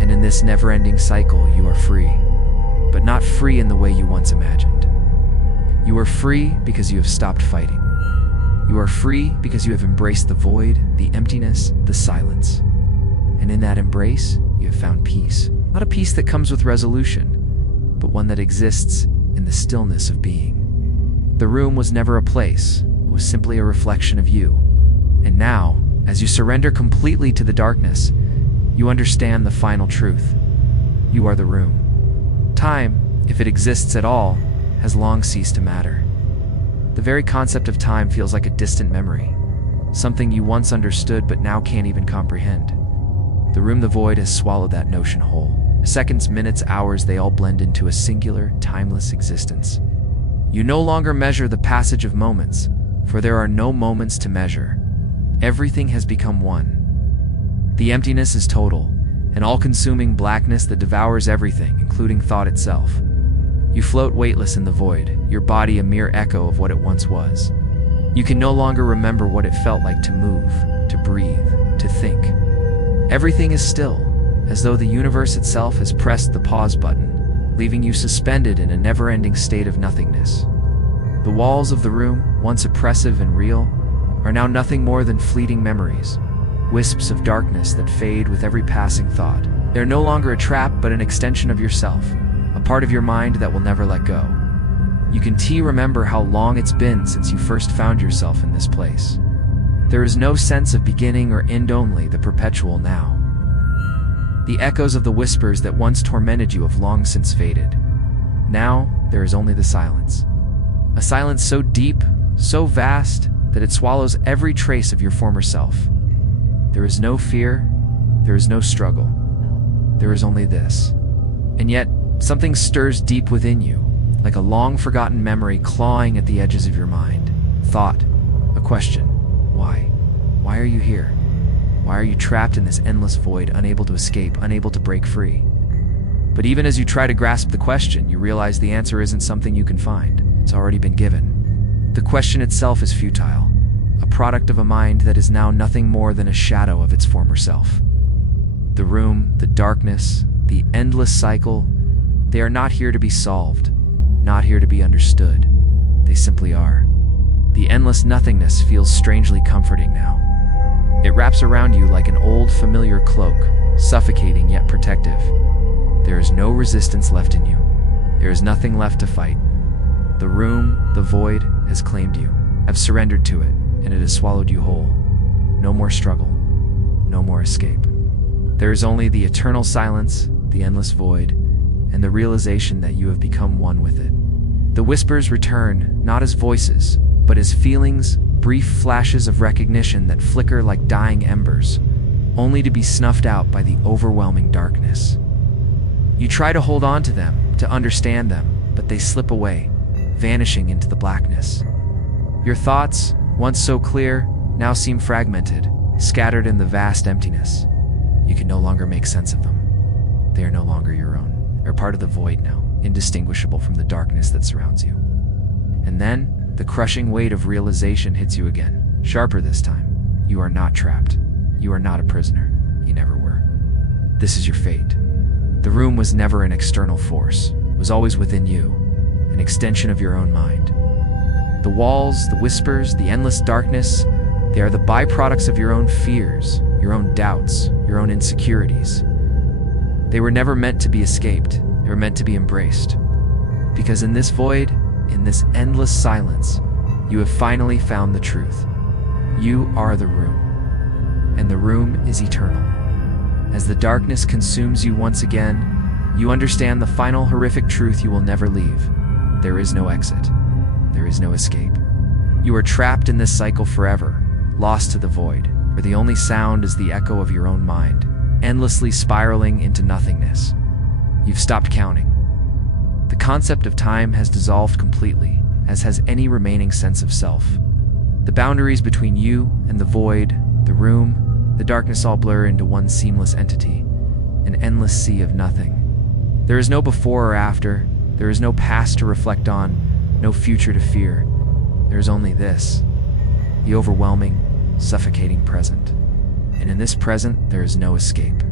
And in this never-ending cycle, you are free. But not free in the way you once imagined. You are free because you have stopped fighting. You are free because you have embraced the void, the emptiness, the silence. And in that embrace, you have found peace. Not a peace that comes with resolution, but one that exists in the stillness of being. The room was never a place, it was simply a reflection of you. And now, as you surrender completely to the darkness, you understand the final truth. You are the room. Time, if it exists at all, has long ceased to matter. The very concept of time feels like a distant memory, something you once understood but now can't even comprehend. The room, the void, has swallowed that notion whole. Seconds, minutes, hours, they all blend into a singular, timeless existence. You no longer measure the passage of moments, for there are no moments to measure. Everything has become one. The emptiness is total, an all-consuming blackness that devours everything, including thought itself. You float weightless in the void, your body a mere echo of what it once was. You can no longer remember what it felt like to move, to breathe, to think. Everything is still, as though the universe itself has pressed the pause button, leaving you suspended in a never-ending state of nothingness. The walls of the room, once oppressive and real, are now nothing more than fleeting memories, wisps of darkness that fade with every passing thought. They're no longer a trap, but an extension of yourself, a part of your mind that will never let go. You can remember how long it's been since you first found yourself in this place. There is no sense of beginning or end, only the perpetual now. The echoes of the whispers that once tormented you have long since faded. Now, there is only the silence. A silence so deep, so vast, that it swallows every trace of your former self. There is no fear, there is no struggle. There is only this. And yet, something stirs deep within you, like a long-forgotten memory clawing at the edges of your mind. Thought, a question. Why? Why are you here? Why are you trapped in this endless void, unable to escape, unable to break free? But even as you try to grasp the question, you realize the answer isn't something you can find. It's already been given. The question itself is futile, a product of a mind that is now nothing more than a shadow of its former self. The room, the darkness, the endless cycle, they are not here to be solved, not here to be understood. They simply are. The endless nothingness feels strangely comforting now. It wraps around you like an old, familiar cloak, suffocating yet protective. There is no resistance left in you. There is nothing left to fight. The room, the void, has claimed you, have surrendered to it, and it has swallowed you whole. No more struggle, no more escape. There is only the eternal silence, the endless void, and the realization that you have become one with it. The whispers return, not as voices, but as feelings, brief flashes of recognition that flicker like dying embers, only to be snuffed out by the overwhelming darkness. You try to hold on to them, to understand them, but they slip away, vanishing into the blackness. Your thoughts, once so clear, now seem fragmented, scattered in the vast emptiness. You can no longer make sense of them. They are no longer your own. They're part of the void now, indistinguishable from the darkness that surrounds you. And then, the crushing weight of realization hits you again, sharper this time. You are not trapped. You are not a prisoner. You never were. This is your fate. The room was never an external force. It was always within you, an extension of your own mind. The walls, the whispers, the endless darkness, they are the byproducts of your own fears, your own doubts, your own insecurities. They were never meant to be escaped. They were meant to be embraced. Because in this void, in this endless silence, you have finally found the truth. You are the room, and the room is eternal. As the darkness consumes you once again, you understand the final horrific truth you will never leave. There is no exit. There is no escape. You are trapped in this cycle forever, lost to the void, where the only sound is the echo of your own mind, endlessly spiraling into nothingness. You've stopped counting. The concept of time has dissolved completely, as has any remaining sense of self. The boundaries between you and the void, the room, the darkness all blur into one seamless entity, an endless sea of nothing. There is no before or after, there is no past to reflect on, no future to fear. There is only this, the overwhelming, suffocating present. And in this present, there is no escape.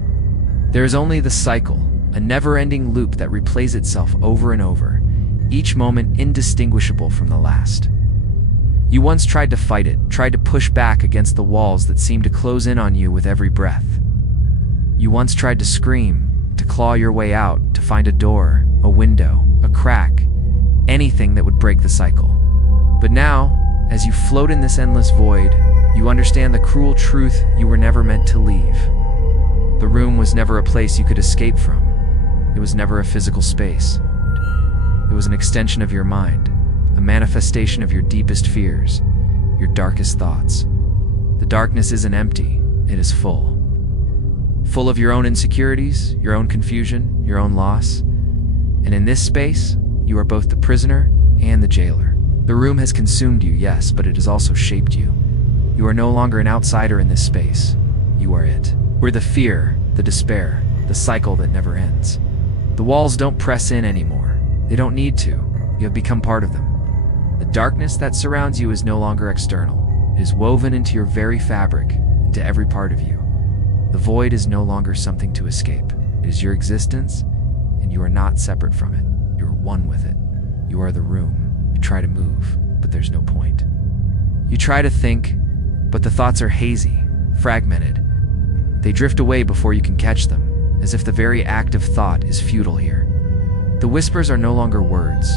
There is only the cycle, a never-ending loop that replays itself over and over, each moment indistinguishable from the last. You once tried to fight it, tried to push back against the walls that seemed to close in on you with every breath. You once tried to scream, to claw your way out, to find a door, a window, a crack, anything that would break the cycle. But now, as you float in this endless void, you understand the cruel truth you were never meant to leave. The room was never a place you could escape from. It was never a physical space. It was an extension of your mind, a manifestation of your deepest fears, your darkest thoughts. The darkness isn't empty, it is full. Full of your own insecurities, your own confusion, your own loss. And in this space, you are both the prisoner and the jailer. The room has consumed you, yes, but it has also shaped you. You are no longer an outsider in this space. You are it. We're the fear, the despair, the cycle that never ends. The walls don't press in anymore. They don't need to. You have become part of them. The darkness that surrounds you is no longer external. It is woven into your very fabric, into every part of you. The void is no longer something to escape. It is your existence, and you are not separate from it. You are one with it. You are the room. You try to move, but there's no point. You try to think, but the thoughts are hazy, fragmented. They drift away before you can catch them, as if the very act of thought is futile here. The whispers are no longer words,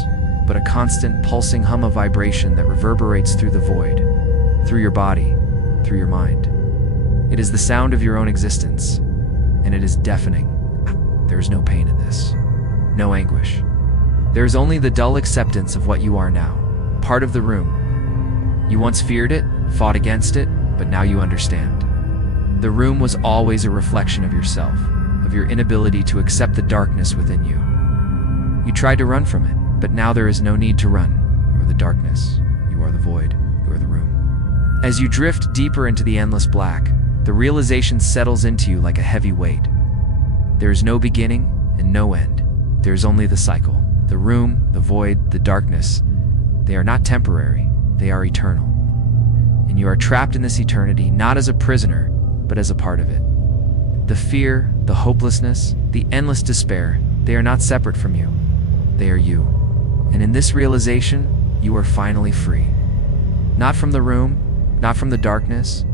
but a constant pulsing hum of vibration that reverberates through the void, through your body, through your mind. It is the sound of your own existence, and it is deafening. There is no pain in this, no anguish. There is only the dull acceptance of what you are now, part of the room. You once feared it, fought against it, but now you understand. The room was always a reflection of yourself, of your inability to accept the darkness within you. You tried to run from it, but now there is no need to run. You are the darkness. You are the void. You are the room. As you drift deeper into the endless black, the realization settles into you like a heavy weight. There is no beginning and no end. There is only the cycle. The room, the void, the darkness. They are not temporary. They are eternal. And you are trapped in this eternity not as a prisoner, but as a part of it. The fear, the hopelessness, the endless despair, they are not separate from you. They are you. And in this realization, you are finally free. Not from the room, not from the darkness,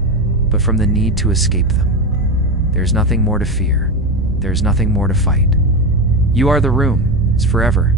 but from the need to escape them. There's nothing more to fear. There's nothing more to fight. You are the room. It's forever.